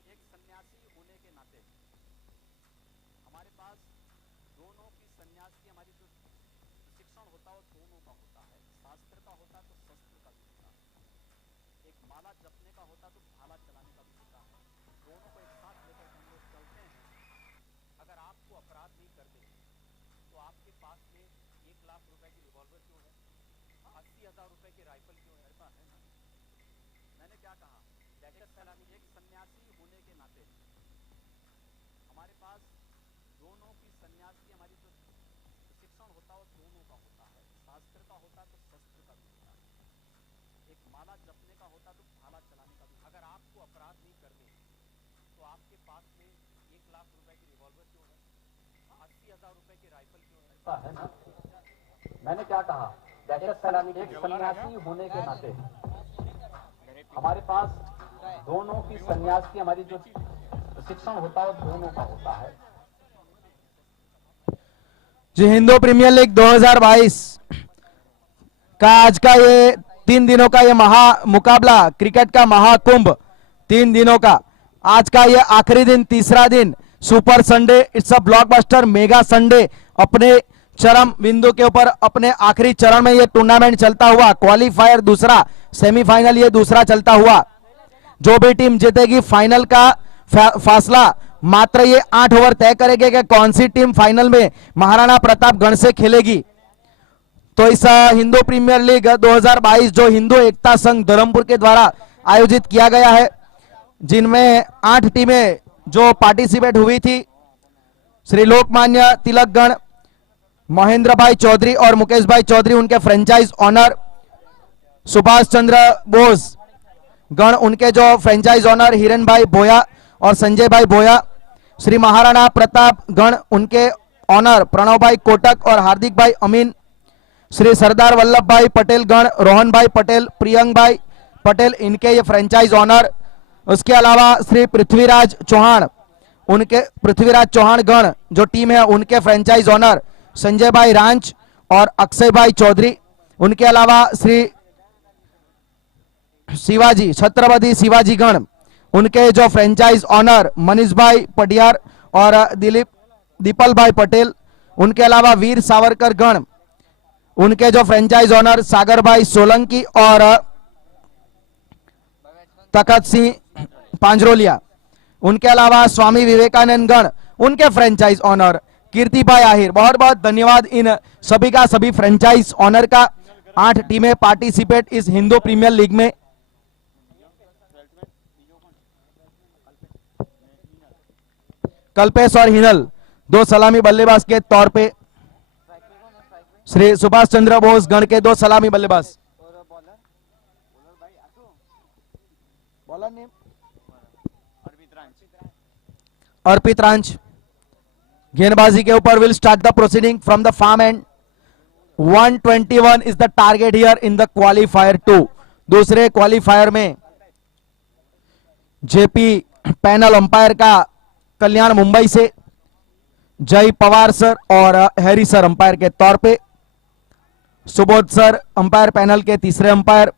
एक सन्यासी हमारे पास दोनों की सन्यास की हमारी जो शिक्षण होता है वो दोनों का होता है, शास्त्र का होता है तो शस्त्र का भी होता है, एक माला जपने का होता है तो भाला चलाने का भी होता है। दोनों को एक साथ लेकर हम लोग चलते हैं। अगर आपको अपराध नहीं करते तो आपके पास में 1 लाख रुपए की रिवॉल्वर क्यों है, 80,000 रुपए की राइफल क्यों है? ऐसा है ना? मैंने क्या कहा, एक सन्यासी होने के नाते हमारे पास दोनों की सन्यास की हमारी जो शिक्षण होता है वो दोनों का होता है, शास्त्र का होता है तो शस्त्र का भी होता है, एक माला जपने का होता है तो भाला चलाने का भी। अगर आपको अपराध नहीं करते तो आपके पास में 1 लाख रुपए की रिवॉल्वर क्यों है, 80,000 रुपए की राइफल क्यों है? ऐसा है ना? मैंने क्या कहा, एक सन्यासी होने के नाते हमारे पास दोनों की सन्यास की हमारी जो शिक्षण होता है वो दोनों का होता है। जी, हिंदू प्रीमियर लीग 2022 का आज का ये 3 दिनों का ये महा मुकाबला, क्रिकेट का महाकुंभ 3 दिनों का, आज का ये आखिरी दिन, तीसरा दिन, super Sunday, it's a blockbuster mega Sunday, अपने चरम बिंदु के ऊपर अपने आखिरी चरण में ये टूर्नामेंट चलता हुआ, क्वालिफायर दूसरा, सेमीफाइनल ये दूसरा चलता हुआ, जो भी टीम जीतेगी फाइनल का फासला मात्र ये 8 ओवर तय करेगी कि कौन सी टीम फाइनल में महाराणा प्रतापगढ़ से खेलेगी। तो इस हिंदू प्रीमियर लीग 2022 जो हिंदू एकता संघ धर्मपुर के द्वारा आयोजित किया गया है, जिनमें 8 टीमें जो पार्टिसिपेट हुई थी, श्री लोकमान्य तिलकगढ़, महेंद्र भाई चौधरी और मुकेश भाई चौधरी उनके फ्रेंचाइज ऑनर, सुभाष चंद्र बोस गण उनके जो फ्रेंचाइज ऑनर हिरन भाई भोया और संजय भाई भोया, श्री महाराणा प्रताप गण उनके ऑनर प्रणव भाई कोटक और हार्दिक भाई अमीन, श्री सरदार वल्लभ भाई पटेल गण रोहन भाई पटेल, प्रियंक भाई पटेल इनके ये फ्रेंचाइज ऑनर। उसके अलावा श्री पृथ्वीराज चौहान, उनके पृथ्वीराज चौहान गण जो टीम है उनके फ्रेंचाइज ऑनर संजय भाई रांच और अक्षय भाई चौधरी। उनके अलावा श्री शिवाजी छत्रपति शिवाजी गण उनके जो फ्रेंचाइज ऑनर मनीष भाई पटियार और दीपल भाई पटेल। उनके अलावा वीर सावरकर गण उनके जो फ्रेंचाइज ऑनर सागर भाई सोलंकी और तखत सिंह पांजरोलिया। उनके अलावा स्वामी विवेकानंद गण उनके फ्रेंचाइज ऑनर कीर्ति भाई आहिर। बहुत बहुत धन्यवाद इन सभी का, सभी फ्रेंचाइज ऑनर का। 8 टीमें पार्टिसिपेट इस हिंदू प्रीमियर लीग में। कल्पेश और हिनल 2 सलामी बल्लेबाज के तौर पे, श्री सुभाष चंद्र बोस गण के 2 सलामी बल्लेबाज। बॉलर नेम अर्पित रांच। गेंदबाजी के ऊपर will start the proceeding from the far end. 121 is the target here in the qualifier 2। दूसरे क्वालिफायर में जेपी पैनल अंपायर का कल्याण मुंबई से, जय पवार सर और हैरी सर अंपायर के तौर पे, सुबोध सर अंपायर पैनल के तीसरे अंपायर।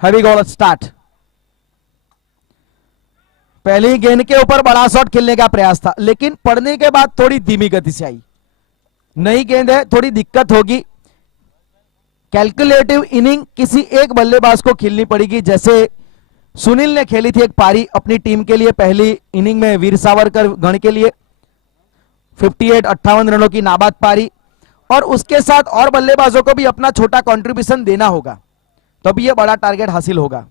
हैवी गोल स्टार्ट। पहली गेंद के ऊपर बड़ा शॉट खेलने का प्रयास था, लेकिन पड़ने के बाद थोड़ी धीमी गति से आई। नई गेंद है, थोड़ी दिक्कत होगी। कैलकुलेटिव इनिंग किसी एक बल्लेबाज को खेलनी पड़ेगी, जैसे सुनील ने खेली थी एक पारी अपनी टीम के लिए पहली इनिंग में वीर सावरकर गण के लिए 58 रनों की नाबाद पारी, और उसके साथ और बल्लेबाजों को भी अपना छोटा कंट्रीब्यूशन देना होगा, तभी यह बड़ा टारगेट हासिल होगा।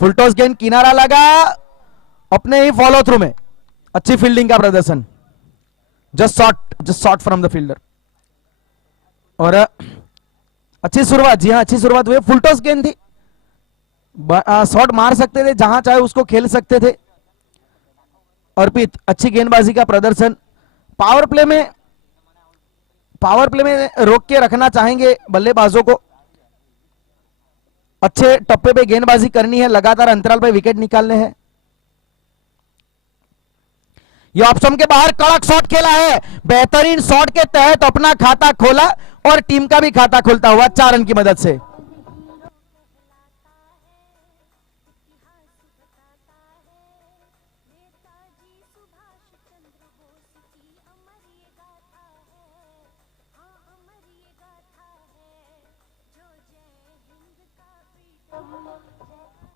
फुलटॉस गेंद किनारा लगा, अपने ही फॉलो थ्रू में अच्छी फील्डिंग का प्रदर्शन। Just shot from the fielder और अच्छी शुरुआत। जी हाँ, अच्छी शुरुआत हुई। फुलटॉस गेंद थी, शॉट मार सकते थे, जहां चाहे उसको खेल सकते थे। अर्पित अच्छी गेंदबाजी का प्रदर्शन। पावर प्ले में रोक के रखना चाहेंगे बल्लेबाजों को। अच्छे टप्पे पे गेंदबाजी करनी है, लगातार अंतराल पे विकेट निकालने हैं। ये ऑप्शन के बाहर कड़क शॉट खेला है, बेहतरीन शॉट के तहत अपना खाता खोला और टीम का भी खाता खोलता हुआ 4 रन की मदद से।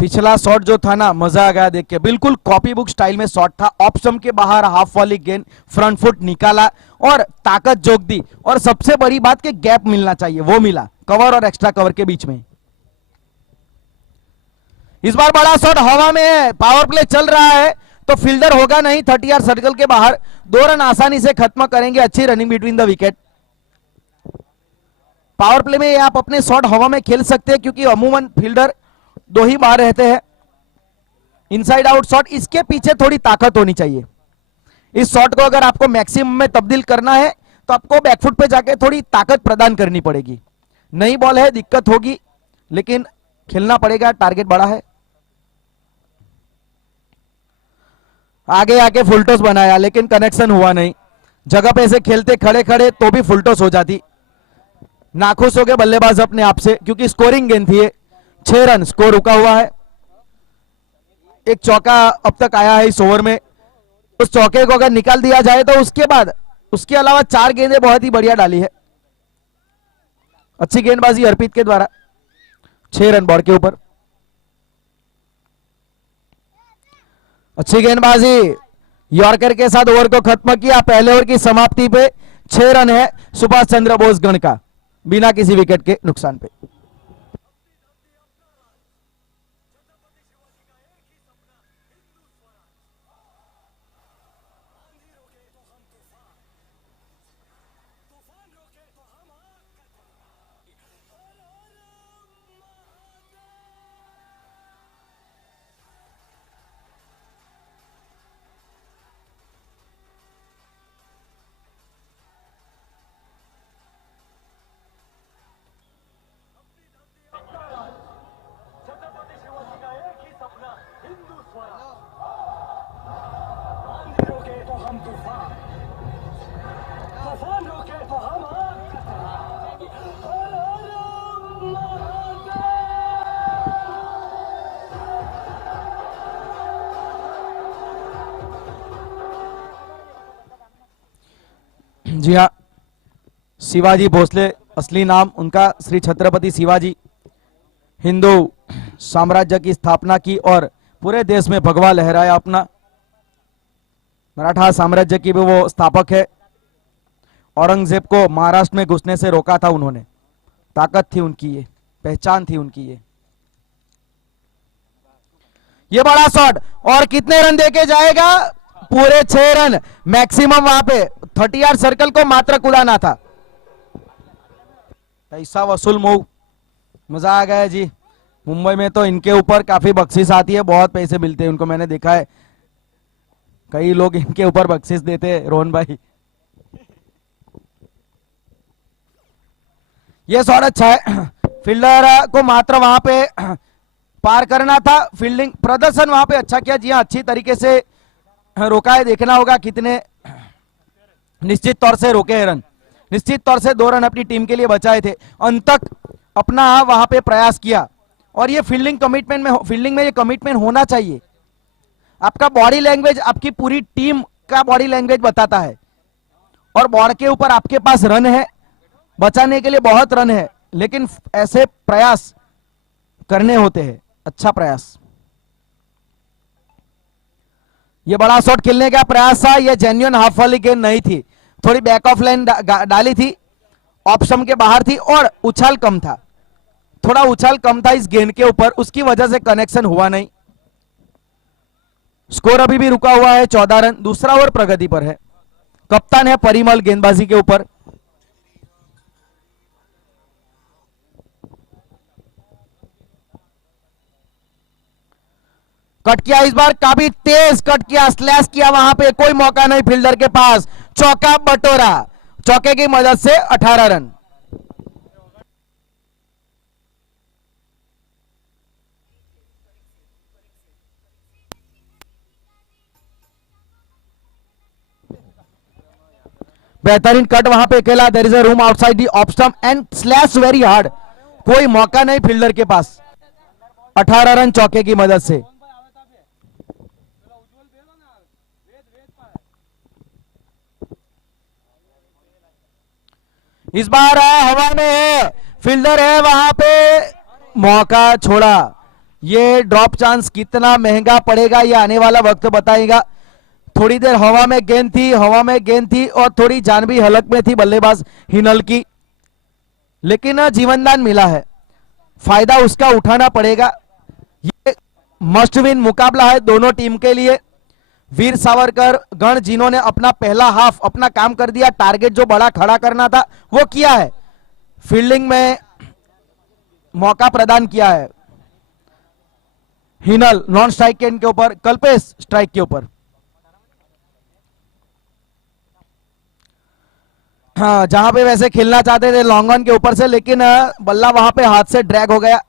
पिछला शॉट जो था ना, मजा आ गया देख के, बिल्कुल कॉपी बुक स्टाइल में शॉट था। ऑफ स्टंप के बाहर हाफ वाली गेंद, फ्रंट फुट निकाला और ताकत जोक दी। और सबसे बड़ी बात कि गैप मिलना चाहिए, वो मिला कवर और एक्स्ट्रा कवर के बीच में। इस बार बड़ा शॉट हवा में है, पावर प्ले चल रहा है तो फील्डर होगा नहीं 30 यार्ड सर्कल के बाहर। 2 रन आसानी से खत्म करेंगे। अच्छी running between the wicket. Power play में आप अपने शॉट हवा में खेल सकते हैं क्योंकि अमूमन फील्डर 2 ही बाहर रहते हैं। इनसाइड आउट शॉट, इसके पीछे थोड़ी ताकत होनी चाहिए। इस शॉट को अगर आपको मैक्सिमम में तब्दील करना है तो आपको बैकफुट पे जाके थोड़ी ताकत प्रदान करनी पड़ेगी। नई बॉल है, दिक्कत होगी, लेकिन खेलना पड़ेगा, टारगेट बड़ा है। आगे आके फुलटॉस बनाया लेकिन कनेक्शन हुआ नहीं। जगह पे से खेलते खड़े खड़े तो भी फुलटॉस हो जाती। नाखुश हो गए बल्लेबाज अपने आप से क्योंकि स्कोरिंग गेंद थी। 6 रन स्कोर रुका हुआ है। एक चौका अब तक आया है इस ओवर में। उस चौके को अगर निकाल दिया जाए तो उसके बाद उसके अलावा 4 गेंदें बहुत ही बढ़िया डाली है। अच्छी गेंदबाजी अर्पित के द्वारा। 6 रन बोर्ड के ऊपर। अच्छी गेंदबाजी, यॉर्कर के साथ ओवर को खत्म किया। पहले ओवर की समाप्ति पे 6 रन है सुभाष चंद्र बोस गण का, बिना किसी विकेट के नुकसान पे। जी हाँ, शिवाजी भोसले असली नाम उनका श्री छत्रपति शिवाजी। हिंदू साम्राज्य की स्थापना की और पूरे देश में भगवा लहराया अपना। मराठा साम्राज्य की भी वो स्थापक है। औरंगजेब को महाराष्ट्र में घुसने से रोका था उन्होंने। ताकत थी उनकी, ये पहचान थी उनकी। ये बड़ा शॉट और कितने रन देके जाएगा? पूरे 6 रन मैक्सिमम। वहां पे 30 यार्ड सर्कल को मात्र कुदाना था। पैसा वसूल मूव, मजा आ गया जी। मुंबई में तो इनके ऊपर काफी बख्शिश आती है, बहुत पैसे मिलते हैं उनको, मैंने देखा है। कई लोग इनके ऊपर बख्शिश देते हैं, रोहन भाई। ये शॉट अच्छा है। फील्डर को मात्र वहां पे पार करना था। फील्डिंग प्रदर्शन वहां पे अच्छा किया। जी हाँ, अच्छी तरीके से रोका है। देखना होगा कितने निश्चित तौर से रोके हैं रन। निश्चित तौर से 2 रन अपनी टीम के लिए बचाए थे। अंत तक अपना वहां पे प्रयास किया। और ये फील्डिंग कमिटमेंट में, फील्डिंग में ये कमिटमेंट होना चाहिए। आपका बॉडी लैंग्वेज आपकी पूरी टीम का बॉडी लैंग्वेज बताता है। और बॉल के ऊपर आपके पास रन है, बचाने के लिए बहुत रन है, लेकिन ऐसे प्रयास करने होते हैं। अच्छा प्रयास। ये बड़ा शॉट खेलने का प्रयास था। ये जेन्युइन हाफ वाली गेंद नहीं थी, थोड़ी बैक ऑफ लाइन डाली थी, ऑप्शन के बाहर थी और उछाल कम था। थोड़ा उछाल कम था इस गेंद के ऊपर, उसकी वजह से कनेक्शन हुआ नहीं। स्कोर अभी भी रुका हुआ है 14 रन। दूसरा ओवर प्रगति पर है। कप्तान है परिमल गेंदबाजी के ऊपर। कट किया इस बार, काफी तेज कट किया, स्लैश किया, वहां पे कोई मौका नहीं फील्डर के पास। चौका बटोरा, चौके की मदद से 18 रन। बेहतरीन कट वहां पे खेला। There is a room outside the off stump and slash very hard. कोई मौका नहीं फील्डर के पास। 18 रन चौके की मदद से। इस बार हवा में है, फील्डर है वहां पे, मौका छोड़ा। ये ड्रॉप चांस कितना महंगा पड़ेगा ये आने वाला वक्त बताएगा। थोड़ी देर हवा में गेंद थी और थोड़ी जान भी हलक में थी बल्लेबाज हिनल की, लेकिन जीवनदान मिला है, फायदा उसका उठाना पड़ेगा। ये मस्ट विन मुकाबला है दोनों टीम के लिए। वीर सावरकर गण जिन्होंने अपना पहला हाफ अपना काम कर दिया, टारगेट जो बड़ा खड़ा करना था वो किया है, फील्डिंग में मौका प्रदान किया है। हिनल नॉन स्ट्राइक के इनके ऊपर, कल्पेश स्ट्राइक के ऊपर। हाँ, जहां पे वैसे खेलना चाहते थे लॉन्ग ऑन के ऊपर से, लेकिन बल्ला वहां पे हाथ से ड्रैग हो गया,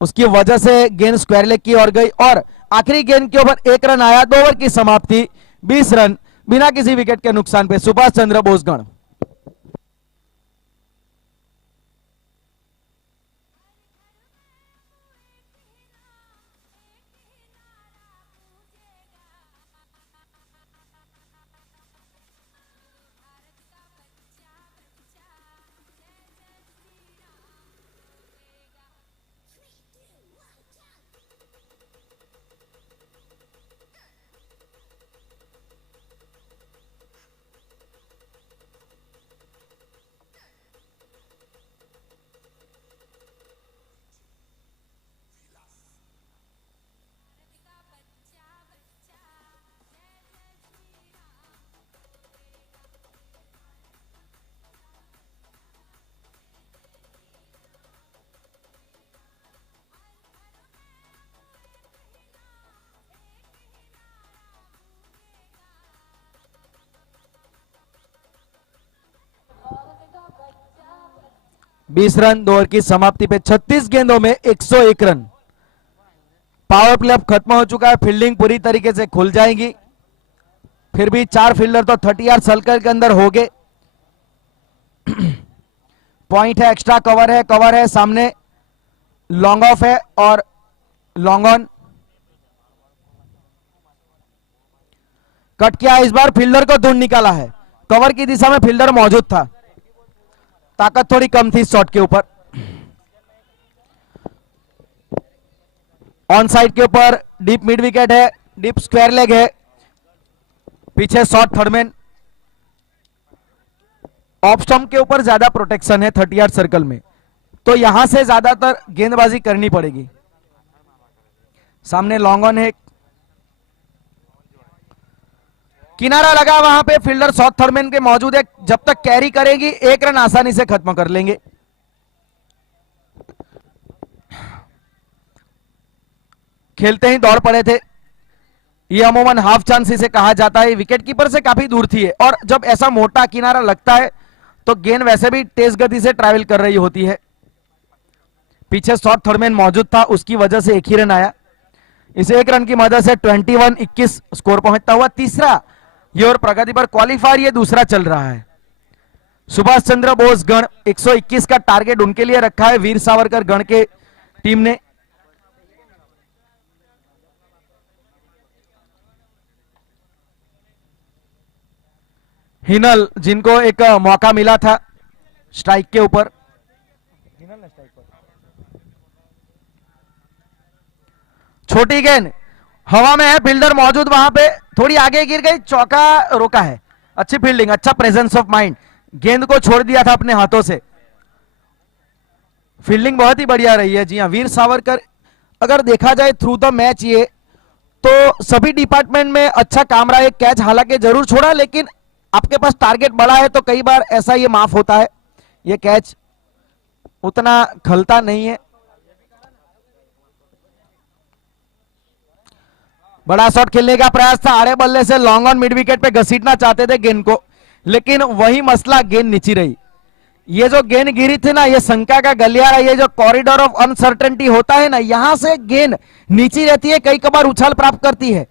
उसकी वजह से गेंद स्क्वायर लेग की ओर गई और आखिरी गेंद के ऊपर 1 रन आया। 2 ओवर की समाप्ति, 20 रन बिना किसी विकेट के नुकसान पे सुभाष चंद्र बोसगढ़। बीस रन 2 ओवर की समाप्ति पे 36 गेंदों में 101 रन। पावर प्ले अब खत्म हो चुका है, फील्डिंग पूरी तरीके से खुल जाएगी। फिर भी 4 फील्डर तो 30 यार्ड सर्कल के अंदर हो गए। पॉइंट है, एक्स्ट्रा कवर है सामने, लॉन्ग ऑफ है और लॉन्ग ऑन। कट किया, इस बार फील्डर को ढूंढ निकाला है, कवर की दिशा में फील्डर मौजूद था, ताकत थोड़ी कम थी शॉट के ऊपर। ऑन साइड के ऊपर डीप मिड विकेट है, डीप स्क्वायर लेग है, पीछे शॉट थर्डमैन। ऑफ स्टंप के ऊपर ज्यादा प्रोटेक्शन है 30 यार्ड सर्कल में, तो यहां से ज्यादातर गेंदबाजी करनी पड़ेगी। सामने लॉन्ग ऑन है, किनारा लगा, वहां पे फील्डर शॉट थर्डमैन के मौजूद है, जब तक कैरी करेगी 1 रन आसानी से खत्म कर लेंगे। खेलते ही दौड़ पड़े थे, ये अमूमन हाफ चांस इसे कहा जाता है, विकेट कीपर से काफी दूर थी है, और जब ऐसा मोटा किनारा लगता है तो गेंद वैसे भी तेज गति से ट्रैवल कर रही होती है। पीछे शॉट थर्डमैन मौजूद था, उसकी वजह से 1 ही रन आया। इस 1 रन की मदद से 21-21 स्कोर पहुंचता हुआ तीसरा ये और प्रगति पर क्वालिफायर ये दूसरा चल रहा है। सुभाष चंद्र बोस गण 121 का टारगेट उनके लिए रखा है वीर सावरकर गण के टीम ने। हिनल जिनको एक मौका मिला था स्ट्राइक के ऊपर, छोटी गेंद हवा में है, फील्डर मौजूद वहां पे, थोड़ी आगे गिर गई, चौका रोका है। अच्छी फील्डिंग, अच्छा प्रेजेंस ऑफ माइंड, गेंद को छोड़ दिया था अपने हाथों से। फील्डिंग बहुत ही बढ़िया रही है। जी हाँ, वीर सावरकर अगर देखा जाए थ्रू द मैच ये तो सभी डिपार्टमेंट में अच्छा काम रहा। एक कैच हालांकि जरूर छोड़ा, लेकिन आपके पास टारगेट बड़ा है तो कई बार ऐसा ये माफ होता है, ये कैच उतना खलता नहीं है। बड़ा शॉट खेलने का प्रयास था, आड़े बल्ले से लॉन्ग ऑन मिड विकेट पे घसीटना चाहते थे गेंद को, लेकिन वही मसला, गेंद नीची रही। ये जो गेंद गिरी थी ना, ये शंका का गलियारा, ये जो कॉरिडोर ऑफ अनसर्टेनिटी होता है ना, यहां से गेंद नीची रहती है, कई कबार उछाल प्राप्त करती है,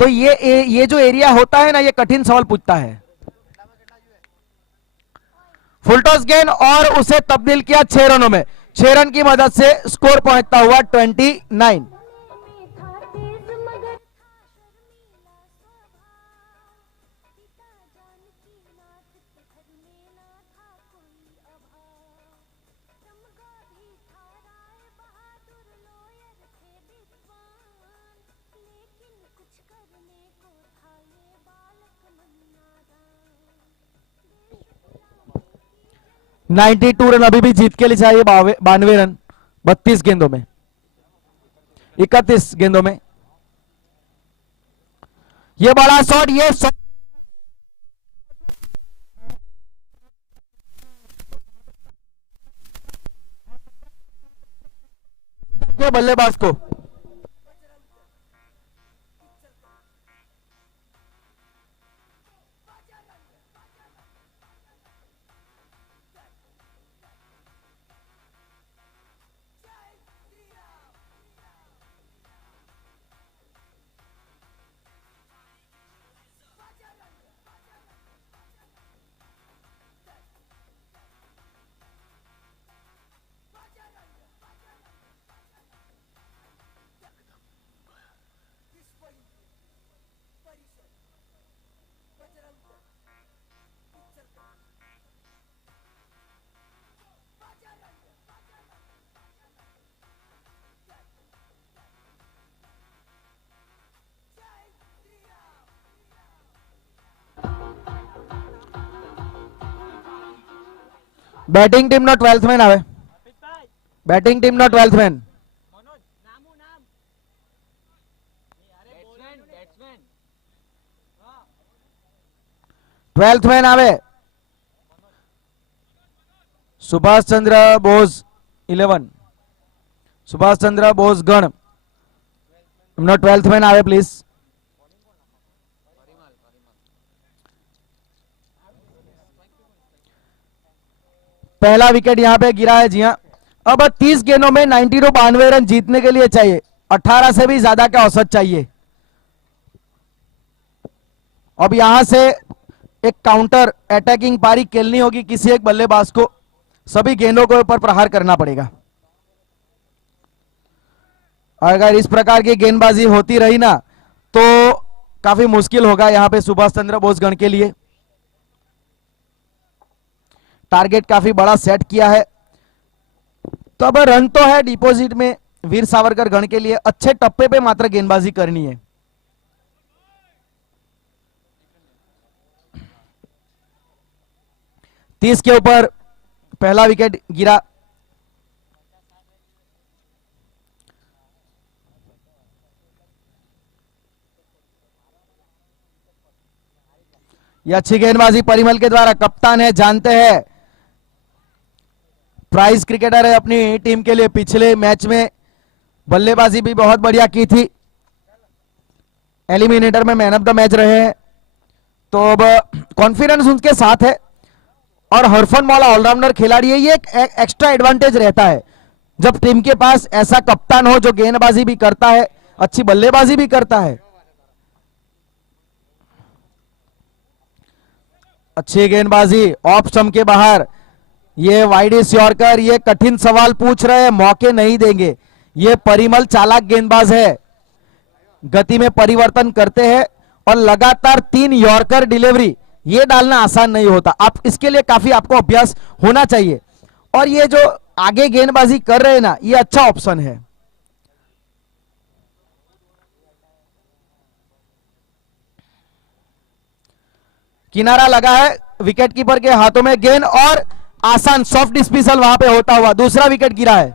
तो ये जो एरिया होता है ना, ये कठिन सवाल पूछता है। फुल टॉस गेंद और उसे तब्दील किया 6 रनों में, 6 रन की मदद से स्कोर पहुंचता हुआ 29। 92 रन अभी भी जीत के लिए चाहिए, 92 रन 32 गेंदों में, 31 गेंदों में। ये बड़ा शॉट, ये बल्लेबाज को। બેટિંગ ટીમનો 12th મેન આવે, બેટિંગ ટીમનો 12th મેન। 12th મેન આવે સુભાષ ચંદ્ર બોઝ 11, સુભાષ ચંદ્ર બોઝ ગણ એમનો 12th મેન આવે પ્લીઝ। पहला विकेट यहां पे गिरा है, जी हां। अब 30 गेंदों में 92 रन जीतने के लिए चाहिए, 18 से भी ज्यादा का औसत चाहिए। अब यहां से एक काउंटर अटैकिंग पारी खेलनी होगी किसी एक बल्लेबाज को, सभी गेंदों के ऊपर प्रहार करना पड़ेगा। अगर इस प्रकार की गेंदबाजी होती रही ना तो काफी मुश्किल होगा यहां पे सुभाष चंद्र बोस गण के लिए। टारगेट काफी बड़ा सेट किया है, तो अब रन तो है डिपॉजिट में वीर सावरकर गण के लिए, अच्छे टप्पे पे मात्र गेंदबाजी करनी है। तीस के ऊपर पहला विकेट गिरा। यह अच्छी गेंदबाजी परिमल के द्वारा, कप्तान है जानते हैं, प्राइज क्रिकेटर है अपनी टीम के लिए, पिछले मैच में बल्लेबाजी भी बहुत बढ़िया की थी, एलिमिनेटर में मैन ऑफ द मैच रहे हैं, तो अब कॉन्फिडेंस उनके साथ है और हरफन मौला ऑलराउंडर खिलाड़ी है, ये एक एक्स्ट्रा एडवांटेज रहता है जब टीम के पास ऐसा कप्तान हो जो गेंदबाजी भी करता है, अच्छी बल्लेबाजी भी करता है। अच्छी गेंदबाजी ऑफ स्टंप के बाहर, ये वाइडिस यॉर्कर, ये कठिन सवाल पूछ रहे हैं, मौके नहीं देंगे। ये परिमल चालाक गेंदबाज है, गति में परिवर्तन करते हैं और लगातार 3 यॉर्कर डिलीवरी, ये डालना आसान नहीं होता। आप इसके लिए काफी आपको अभ्यास होना चाहिए, और ये जो आगे गेंदबाजी कर रहे हैं ना, ये अच्छा ऑप्शन है। किनारा लगा है विकेट कीपर के हाथों में, गेंद और आसान सॉफ्ट डिस्मिसल वहां पे होता हुआ दूसरा विकेट गिरा है।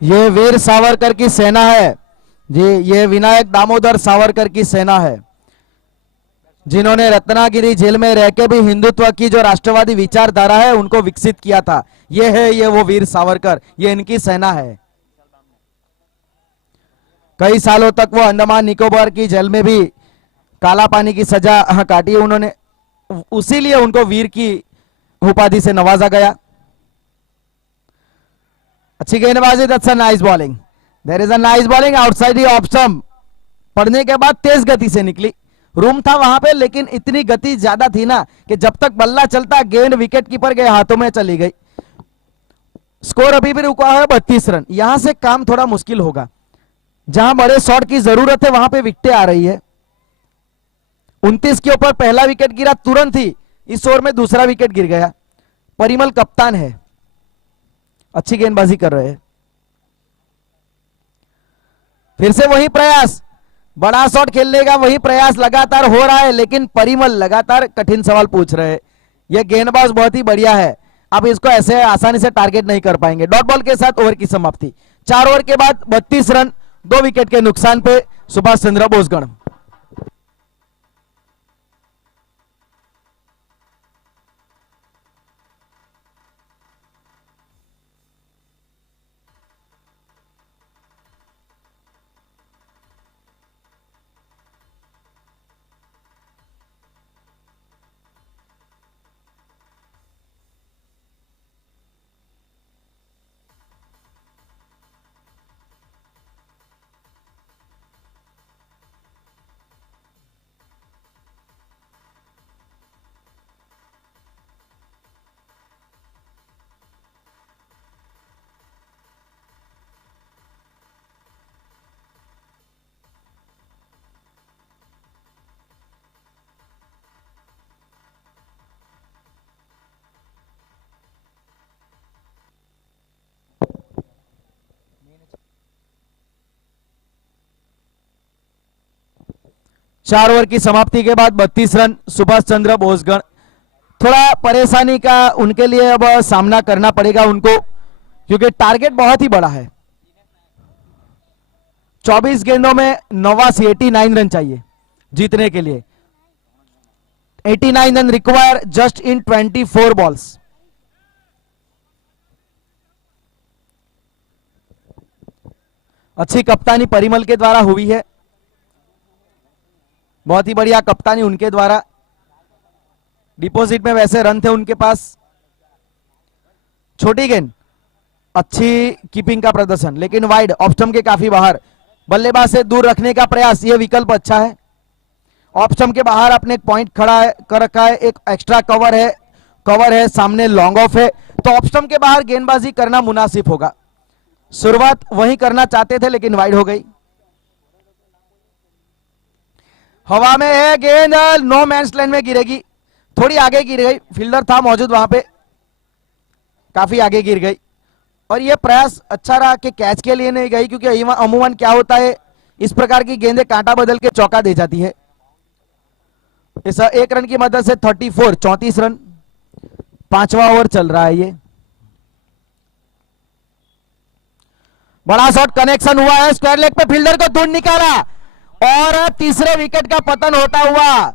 ये वीर सावरकर की सेना है जी, ये विनायक दामोदर सावरकर की सेना है, जिन्होंने रत्नागिरी जेल में रहकर भी हिंदुत्व की जो राष्ट्रवादी विचारधारा है उनको विकसित किया था। ये है, ये वो वीर सावरकर, ये इनकी सेना है। कई सालों तक वो अंडमान निकोबार की जेल में भी काला पानी की सजा काटी है उन्होंने, उसीलिए उनको वीर की उपाधि से नवाजा गया। अच्छी गेंदबाजी, that's a nice bowling, there is a nice bowling outside the off stump, पड़ने के बाद तेज गति से निकली, रूम था वहां पे, लेकिन इतनी गति ज्यादा थी ना कि जब तक बल्ला चलता गेंद विकेट कीपर के हाथों में चली गई। स्कोर अभी भी रुका है 32 रन। यहां से काम थोड़ा मुश्किल होगा, जहां बड़े शॉट की जरूरत है वहां पे विकेटें आ रही है। 29 के ऊपर पहला विकेट गिरा तुरंत ही इस ओवर में दूसरा विकेट गिर गया। परिमल कप्तान है, अच्छी गेंदबाजी कर रहे हैं। फिर से वही प्रयास, बड़ा शॉट खेलने का वही प्रयास लगातार हो रहा है, लेकिन परिमल लगातार कठिन सवाल पूछ रहे हैं। यह गेंदबाज बहुत ही बढ़िया है, आप इसको ऐसे आसानी से टारगेट नहीं कर पाएंगे। डॉट बॉल के साथ ओवर की समाप्ति। 4 ओवर के बाद 32 रन 2 विकेट के नुकसान पे सुभाष चंद्र बोसगढ़। चार ओवर की समाप्ति के बाद 32 रन सुभाष चंद्र बोसगढ़। थोड़ा परेशानी का उनके लिए अब सामना करना पड़ेगा उनको, क्योंकि टारगेट बहुत ही बड़ा है। 24 गेंदों में 89 रन चाहिए जीतने के लिए। 89 run require just in 24 balls. अच्छी कप्तानी परिमल के द्वारा हुई है, बहुत ही बढ़िया कप्तानी उनके द्वारा। डिपॉजिट में वैसे रन थे उनके पास। छोटी गेंद, अच्छी कीपिंग का प्रदर्शन, लेकिन वाइड ऑफ स्टंप के काफी बाहर। बल्लेबाज से दूर रखने का प्रयास, यह विकल्प अच्छा है। ऑफ स्टंप के बाहर अपने एक पॉइंट खड़ा है कर रखा है, एक एक्स्ट्रा कवर है सामने लॉन्ग ऑफ है, तो ऑफ स्टंप के बाहर गेंदबाजी करना मुनासिब होगा। शुरुआत वही करना चाहते थे लेकिन वाइड हो गई। हवा में है गेंद, नो मैंस लैंड में गिरेगी, थोड़ी आगे गिर गई। फील्डर था मौजूद वहां पे, काफी आगे गिर गई। और यह प्रयास अच्छा रहा कि कैच के लिए नहीं गई, क्योंकि अमूमन क्या होता है, इस प्रकार की गेंदें कांटा बदल के चौका दे जाती है। इस 1 रन की मदद से 34 रन। 5वां ओवर चल रहा है। ये बड़ा शॉट कनेक्शन हुआ है, स्क्वायर लेग पे फील्डर को दूर निकाला और तीसरे विकेट का पतन होता हुआ।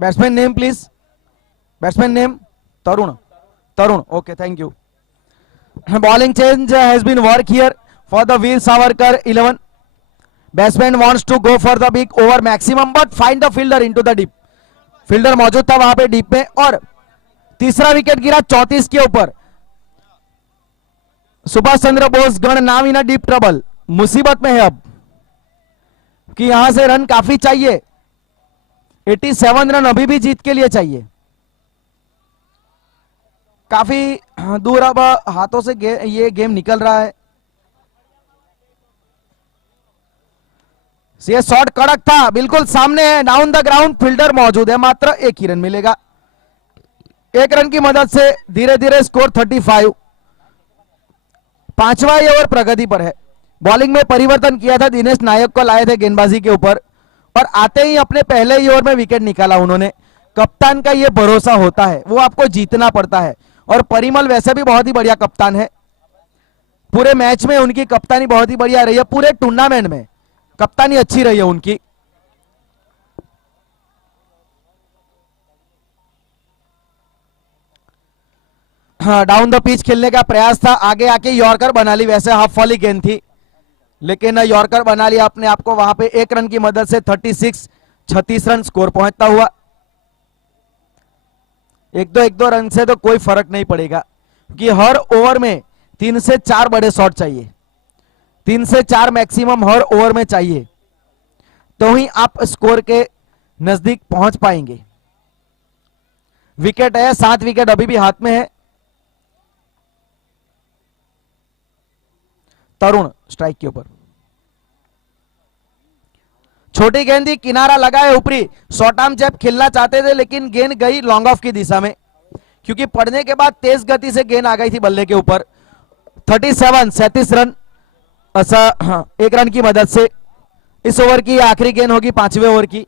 Batsman name please, batsman name Tarun. Okay, thank you. Bowling change has been worked here for the Veer Savarkar 11. Batsman wants to go for the big over maximum but find the fielder into the deep. Fielder मौजूद था वहां पे deep में और तीसरा wicket गिरा 34 के ऊपर। सुभाष चंद्र बोस गण नाम इन डीप ट्रबल, मुसीबत में है अब। कि यहां से रन काफी चाहिए, 87 रन अभी भी जीत के लिए चाहिए। काफी दूर अब हाथों से ये गेम निकल रहा है। ये शॉट कड़क था, बिल्कुल सामने है, डाउन द ग्राउंड फील्डर मौजूद है, मात्र एक ही रन मिलेगा। एक रन की मदद से धीरे धीरे स्कोर 35। पांचवा ये ओवर प्रगति पर है। बॉलिंग में परिवर्तन किया था, दिनेश नायक को लाए थे गेंदबाजी के ऊपर और आते ही अपने पहले ही ओवर में विकेट निकाला उन्होंने। कप्तान का ये भरोसा होता है, वो आपको जीतना पड़ता है और परिमल वैसे भी बहुत ही बढ़िया कप्तान है। पूरे मैच में उनकी कप्तानी बहुत ही बढ़िया रही है, पूरे टूर्नामेंट में कप्तानी अच्छी रही है उनकी। हाँ, डाउन द पिच खेलने का प्रयास था, आगे आके यॉर्कर बना ली, वैसे हाफ वाली गेंद थी लेकिन यॉर्कर बना लिया अपने आप को वहां पे। एक रन की मदद से 36 रन स्कोर पहुंचता हुआ। एक दो रन से तो कोई फर्क नहीं पड़ेगा क्योंकि हर ओवर में 3 से 4 बड़े शॉट चाहिए, 3 से 4 मैक्सिमम हर ओवर में चाहिए, तो ही आप स्कोर के नजदीक पहुंच पाएंगे। विकेट है, 7 विकेट अभी भी हाथ में है। तरुण स्ट्राइक के ऊपर, छोटी गेंद ही, किनारा लगा है ऊपरी। शॉर्ट आर्म जैब खेलना चाहते थे लेकिन गेंद गई लॉन्ग ऑफ की दिशा में, क्योंकि पड़ने के बाद तेज गति से गेंद आ गई थी बल्ले के ऊपर। 37 रन एक रन की मदद से। इस ओवर की आखिरी गेंद होगी, 5वें ओवर की।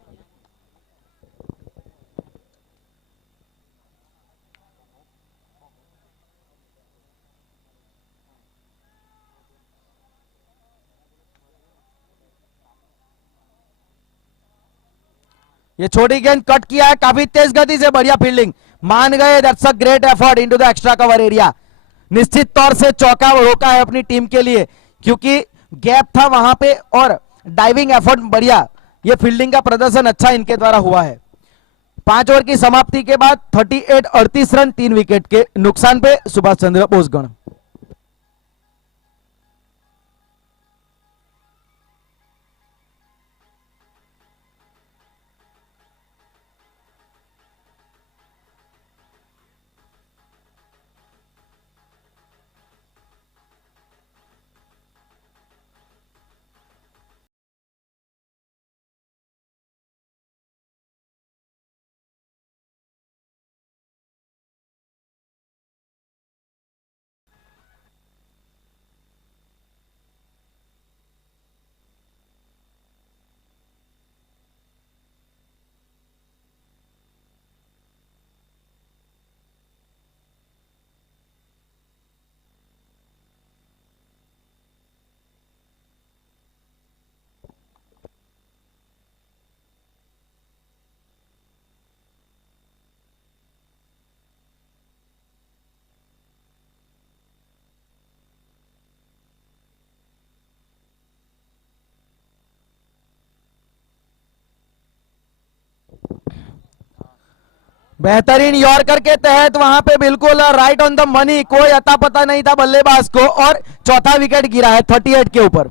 ये छोटी गेंद कट किया है, काफी तेज गति से, बढ़िया फील्डिंग, मान गए। That's a great effort into the extra cover area. निश्चित तौर से चौका रोका है अपनी टीम के लिए क्योंकि गैप था वहां पे और डाइविंग एफर्ट बढ़िया। ये फील्डिंग का प्रदर्शन अच्छा इनके द्वारा हुआ है। 5 ओवर की समाप्ति के बाद 38 रन 3 विकेट के नुकसान पे सुभाष चंद्र बोसगढ़। बेहतरीन यॉर्कर के तहत वहां पे बिल्कुल राइट ऑन द मनी, कोई अता पता नहीं था बल्लेबाज को और चौथा विकेट गिरा है 38 के ऊपर।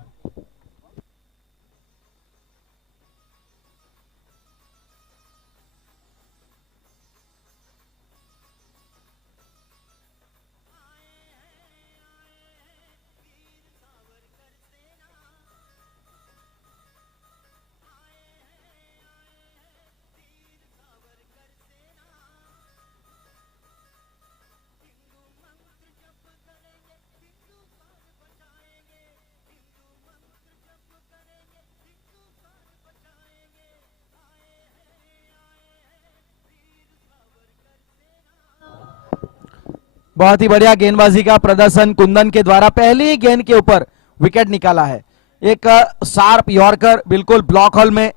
बहुत ही बढ़िया गेंदबाजी का प्रदर्शन कुंदन के द्वारा, पहली ही गेंद के ऊपर विकेट निकाला है। एक शार्प यॉर्कर, बिल्कुल ब्लॉक होल में,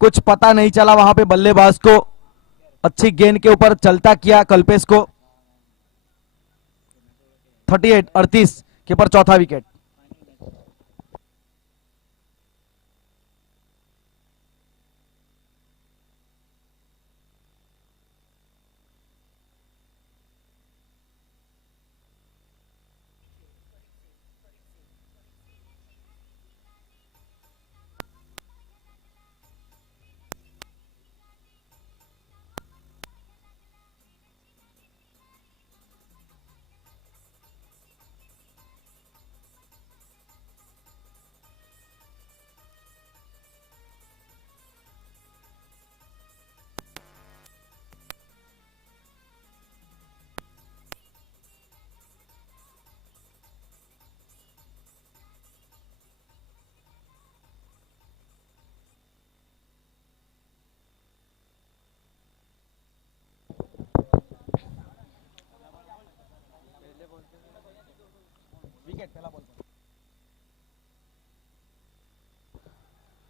कुछ पता नहीं चला वहां पे बल्लेबाज को, अच्छी गेंद के ऊपर चलता किया कल्पेश को। 38 के ऊपर चौथा विकेट।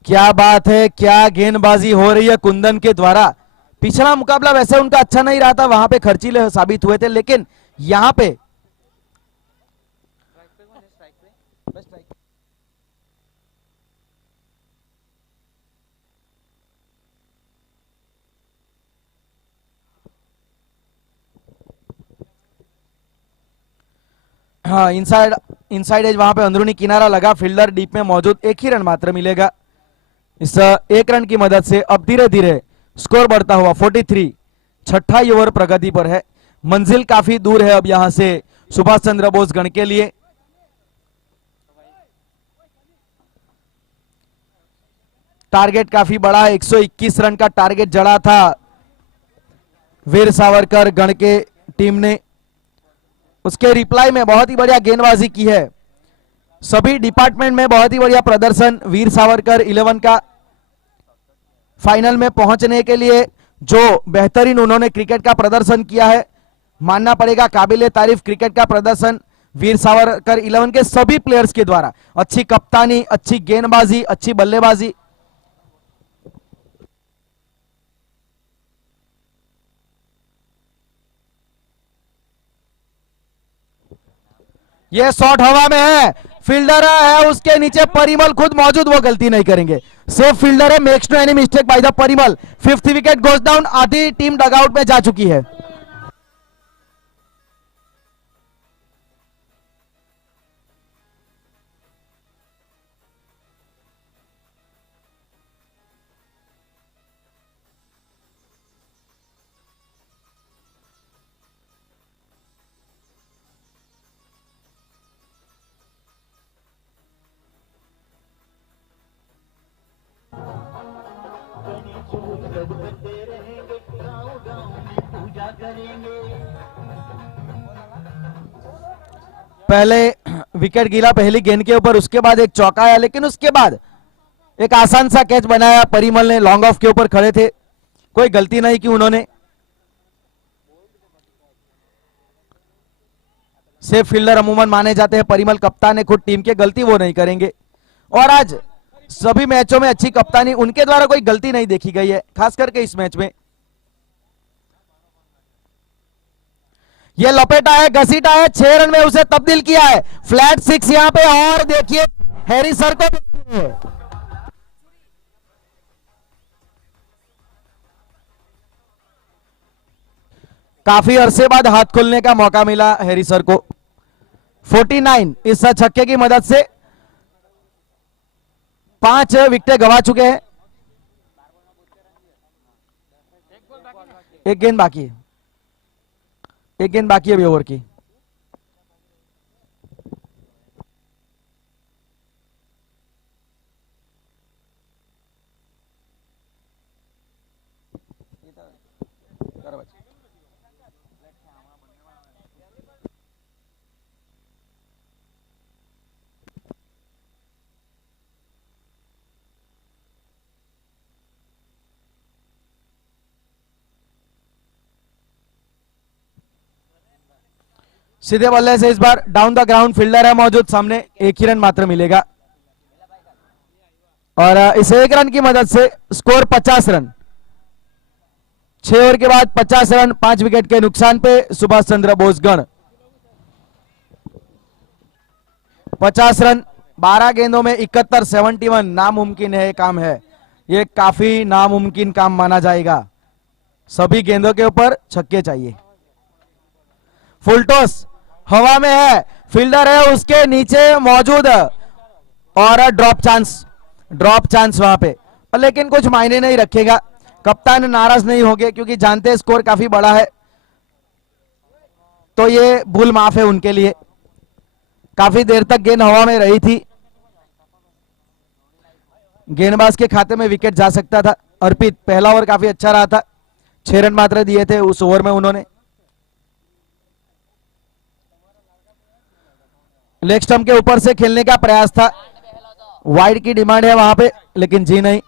क्या बात है, क्या गेंदबाजी हो रही है कुंदन के द्वारा। पिछला मुकाबला वैसे उनका अच्छा नहीं रहा था, वहां पे खर्चीले साबित हुए थे, लेकिन यहां पे हाँ, इनसाइड एज वहां पे अंदरूनी किनारा लगा, फील्डर डीप में मौजूद, एक ही रन मात्र मिलेगा। इस एक रन की मदद से अब धीरे धीरे स्कोर बढ़ता हुआ 43, छठा ओवर प्रगति पर है। मंजिल काफी दूर है अब यहां से सुभाष चंद्र बोस गण के लिए। टारगेट काफी बड़ा है, 121 रन का टारगेट जड़ा था वीर सावरकर गण के टीम ने। उसके रिप्लाई में बहुत ही बढ़िया गेंदबाजी की है, सभी डिपार्टमेंट में बहुत ही बढ़िया प्रदर्शन वीर सावरकर 11 का। फाइनल में पहुंचने के लिए जो बेहतरीन उन्होंने क्रिकेट का प्रदर्शन किया है, मानना पड़ेगा, काबिले तारीफ क्रिकेट का प्रदर्शन वीर सावरकर 11 के सभी प्लेयर्स के द्वारा। अच्छी कप्तानी, अच्छी गेंदबाजी, अच्छी बल्लेबाजी। ये शॉट हवा में है, फील्डर है उसके नीचे, परिमल खुद मौजूद, वो गलती नहीं करेंगे, सेफ फील्डर है, makes no any mistake by the Parimal. 5th wicket goes down, आधी टीम डगआउट में जा चुकी है। पहले विकेट गिरा पहली गेंद के ऊपर, उसके बाद एक चौका आया, लेकिन उसके बाद एक आसान सा कैच बनाया परिमल ने, लॉन्ग ऑफ के ऊपर खड़े थे, कोई गलती नहीं की उन्होंने। सेफ फील्डर अमूमन माने जाते हैं परिमल, कप्तान है खुद टीम के, गलती वो नहीं करेंगे। और आज सभी मैचों में अच्छी कप्तानी, उनके द्वारा कोई गलती नहीं देखी गई है, खास करके इस मैच में। ये लपेटा है, घसीटा है, 6 रन में उसे तब्दील किया है, फ्लैट 6 यहां पे। और देखिए हैरी सर को काफी अरसे बाद हाथ खोलने का मौका मिला हैरी सर को। 49 इस छक्के की मदद से 5 विकेट गवा चुके हैं। एक गेंद बाकी है, एक गेंद बाकी है अभी ओवर की। सीधे बल्ले से इस बार डाउन द ग्राउंड फील्डर है मौजूद सामने, एक ही रन मात्र मिलेगा। और इस एक रन की मदद से स्कोर 50 रन, 6 ओवर के बाद 50 रन, 5 विकेट के नुकसान पे सुभाष चंद्र बोस गण। 50 रन 12 गेंदों में 71, 71 नामुमकिन है काम है, ये काफी नामुमकिन काम माना जाएगा। सभी गेंदों के ऊपर छक्के चाहिए। फुल टॉस हवा में है, फील्डर है उसके नीचे मौजूद, और ड्रॉप चांस वहां पे, लेकिन कुछ मायने नहीं रखेगा, कप्तान नाराज नहीं होंगे क्योंकि जानते हैं स्कोर काफी बड़ा है, तो ये भूल माफ है उनके लिए। काफी देर तक गेंद हवा में रही थी, गेंदबाज के खाते में विकेट जा सकता था। अर्पित पहला ओवर काफी अच्छा रहा था, 6 रन मात्र दिए थे उस ओवर में उन्होंने। लेग स्टंप के ऊपर से खेलने का प्रयास था, वाइड की डिमांड है वहां पे, लेकिन जी नहीं।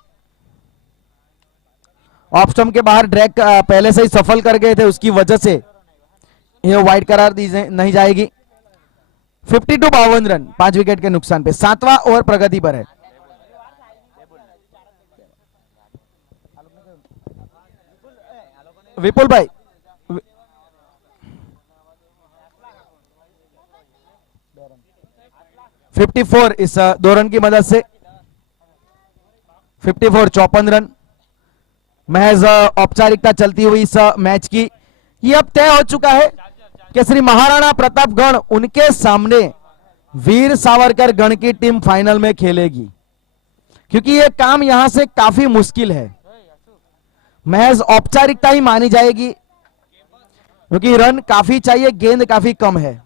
ऑफ स्टंप के बाहर ड्रैग पहले से ही सफल कर गए थे, उसकी वजह से ये वाइड करार दी नहीं जाएगी। 52 रन 5 विकेट के नुकसान पे। 7वां ओवर प्रगति पर है। विपुल भाई 54 इस 2 रन की मदद से 54 54 रन महज औपचारिकता चलती हुई इस मैच की। ये अब तय हो चुका है कि श्री महाराणा प्रतापगढ़ उनके सामने वीर सावरकर गण की टीम फाइनल में खेलेगी, क्योंकि ये काम यहां से काफी मुश्किल है। महज औपचारिकता ही मानी जाएगी, क्योंकि रन काफी चाहिए, गेंद काफी कम है।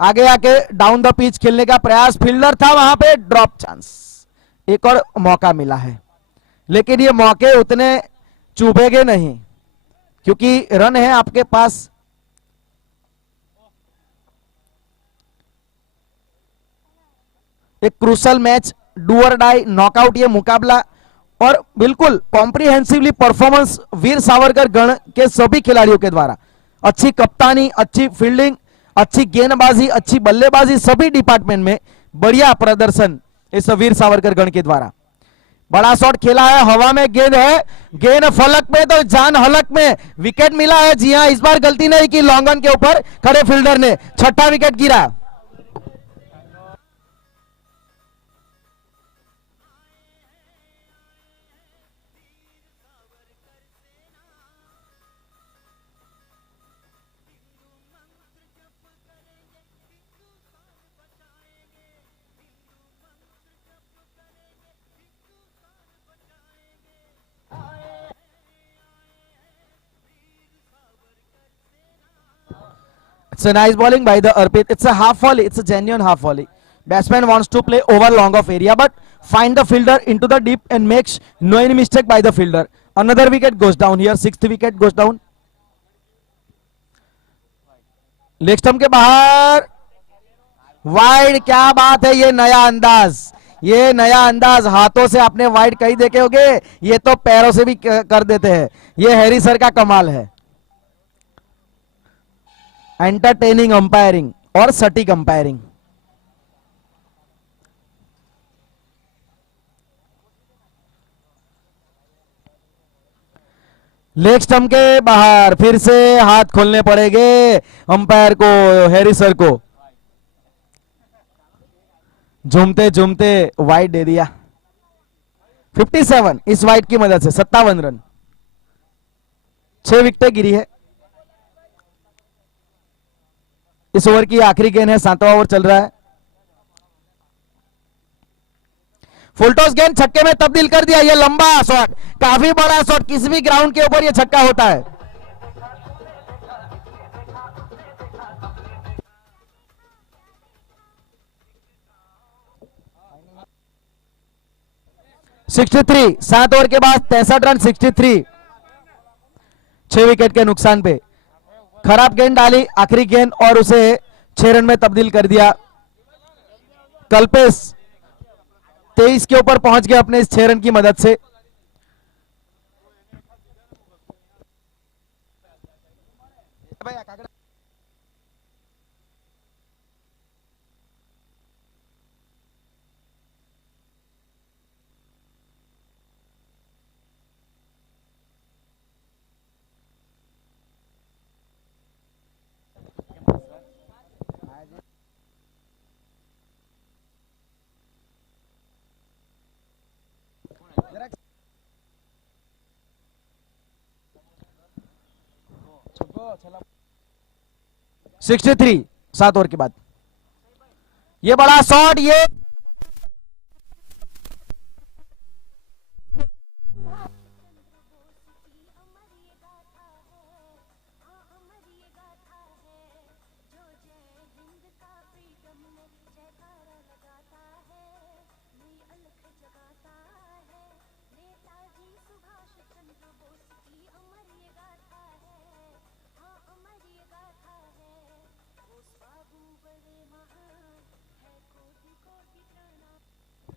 आगे आके डाउन द पिच खेलने का प्रयास, फील्डर था वहां पे, ड्रॉप चांस। एक और मौका मिला है, लेकिन ये मौके उतने चुभेगे नहीं, क्योंकि रन है आपके पास। एक क्रूशल मैच, डू और डाई, नॉकआउट ये मुकाबला, और बिल्कुल कॉम्प्रिहेंसिवली परफॉर्मेंस वीर सावरकर गण के सभी खिलाड़ियों के द्वारा। अच्छी कप्तानी, अच्छी फील्डिंग, अच्छी गेंदबाजी, अच्छी बल्लेबाजी, सभी डिपार्टमेंट में बढ़िया प्रदर्शन इस वीर सावरकर गण के द्वारा। बड़ा शॉट खेला है, हवा में गेंद है, गेंद फलक में तो जान हलक में, विकेट मिला है। जी हां, इस बार गलती नहीं की लॉन्गन के ऊपर खड़े फील्डर ने, 6ठा विकेट गिरा। It's a nice bowling by the Arpit. It's a half volley. It's a genuine half volley. Batsman wants to play over long of area, but find the fielder into the deep and makes no any mistake by the fielder. Another wicket goes down here. 6th wicket goes down. Leg stump के बाहर wide. क्या बात है, ये नया अंदाज, ये नया अंदाज। हाथों से आपने वाइड कहीं देखे होंगे, ये तो पैरों से भी कर देते हैं। ये हैरी सर का कमाल है। एंटरटेनिंग अंपायरिंग और सटीक अंपायरिंग। लेग स्टंप के बाहर फिर से हाथ खोलने पड़ेंगे अंपायर को, हैरी सर को। झूमते झूमते वाइड दे दिया। 57 इस वाइड की मदद से 57 रन, 6 विकेटें गिरी है। इस ओवर की आखिरी गेंद है, 7वां ओवर चल रहा है। फुल टॉस गेंद छक्के में तब्दील कर दिया। ये लंबा शॉट, काफी बड़ा शॉट, किसी भी ग्राउंड के ऊपर ये छक्का होता है। (63) 7 ओवर के बाद 63 रन, 63, 6 विकेट के नुकसान पे। खराब गेंद डाली आखिरी गेंद और उसे 6 रन में तब्दील कर दिया। कल्पेश 23 के ऊपर पहुंच गए अपने इस 6 रन की मदद से। (63) 7 ओवर के बाद ये बड़ा शॉट, ये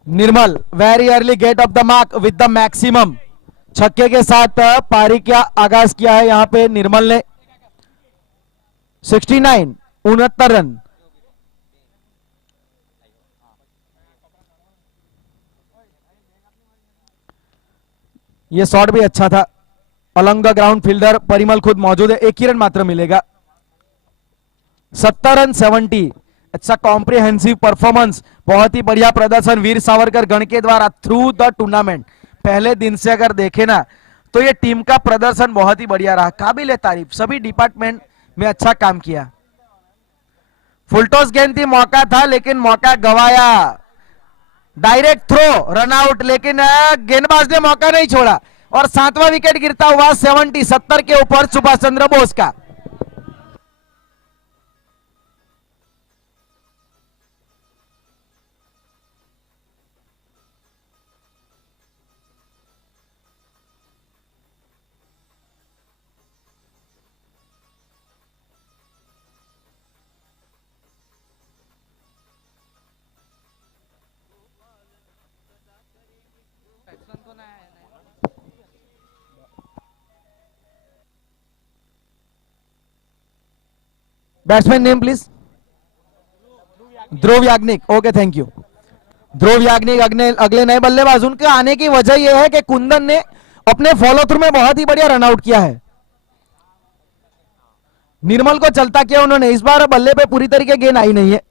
Nirmal very early get off the mark with the maximum. छक्के के साथ पारी का आगाज किया है यहां पे निर्मल ने। 69 69 रन। ये शॉट भी अच्छा था, along the ground fielder Parimal खुद मौजूद है, एक ही रन मात्र मिलेगा। 70 रन 70। अच्छा कॉम्प्रिहेंसिव परफॉर्मेंस, बहुत ही बढ़िया प्रदर्शन वीर सावरकर गण के द्वारा थ्रू द टूर्नामेंट। पहले दिन से अगर देखे ना तो ये टीम का प्रदर्शन बहुत ही बढ़िया रहा, काबिल तारीफ, सभी डिपार्टमेंट में अच्छा काम किया। फुलटॉस गेंद थी, मौका था लेकिन मौका गवाया। डायरेक्ट थ्रो रन आउट, लेकिन गेंदबाज ने मौका नहीं छोड़ा और 7वां विकेट गिरता हुआ 70 के ऊपर सुभाष चंद्र बोस का। Batsman name please. Dhruv Yagnik, okay thank you. Dhruv Yagnik अगले नए बल्लेबाज। उनके आने की वजह यह है कि कुंदन ने अपने फॉलो थ्रू में बहुत ही बढ़िया रन आउट किया है, निर्मल को चलता किया उन्होंने। इस बार बल्ले पे पूरी तरीके गेंद आई नहीं है,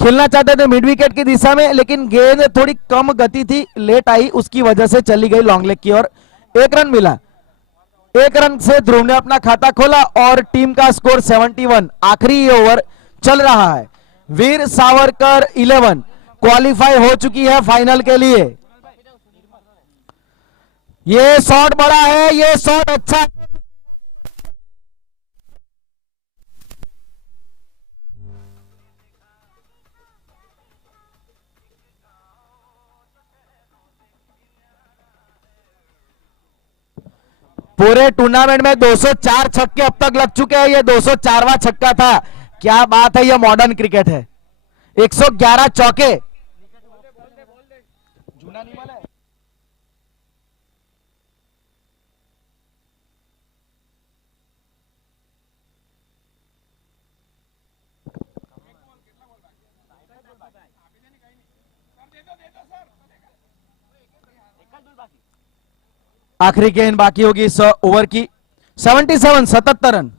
खेलना चाहते थे मिड विकेट की दिशा में लेकिन गेंद थोड़ी कम गति थी, लेट आई, उसकी वजह से चली गई लॉन्ग लेग की ओर। 1 रन मिला, 1 रन से ध्रुव ने अपना खाता खोला और टीम का स्कोर 71। आखिरी ओवर चल रहा है, वीर सावरकर 11 क्वालिफाई हो चुकी है फाइनल के लिए। ये शॉट बड़ा है, ये शॉट अच्छा है। पूरे टूर्नामेंट में 204 छक्के अब तक लग चुके हैं, ये 204वां छक्का था। क्या बात है, ये मॉडर्न क्रिकेट है। 111 चौके। आखिरी गेंद बाकी होगी इस ओवर की। 77 रन।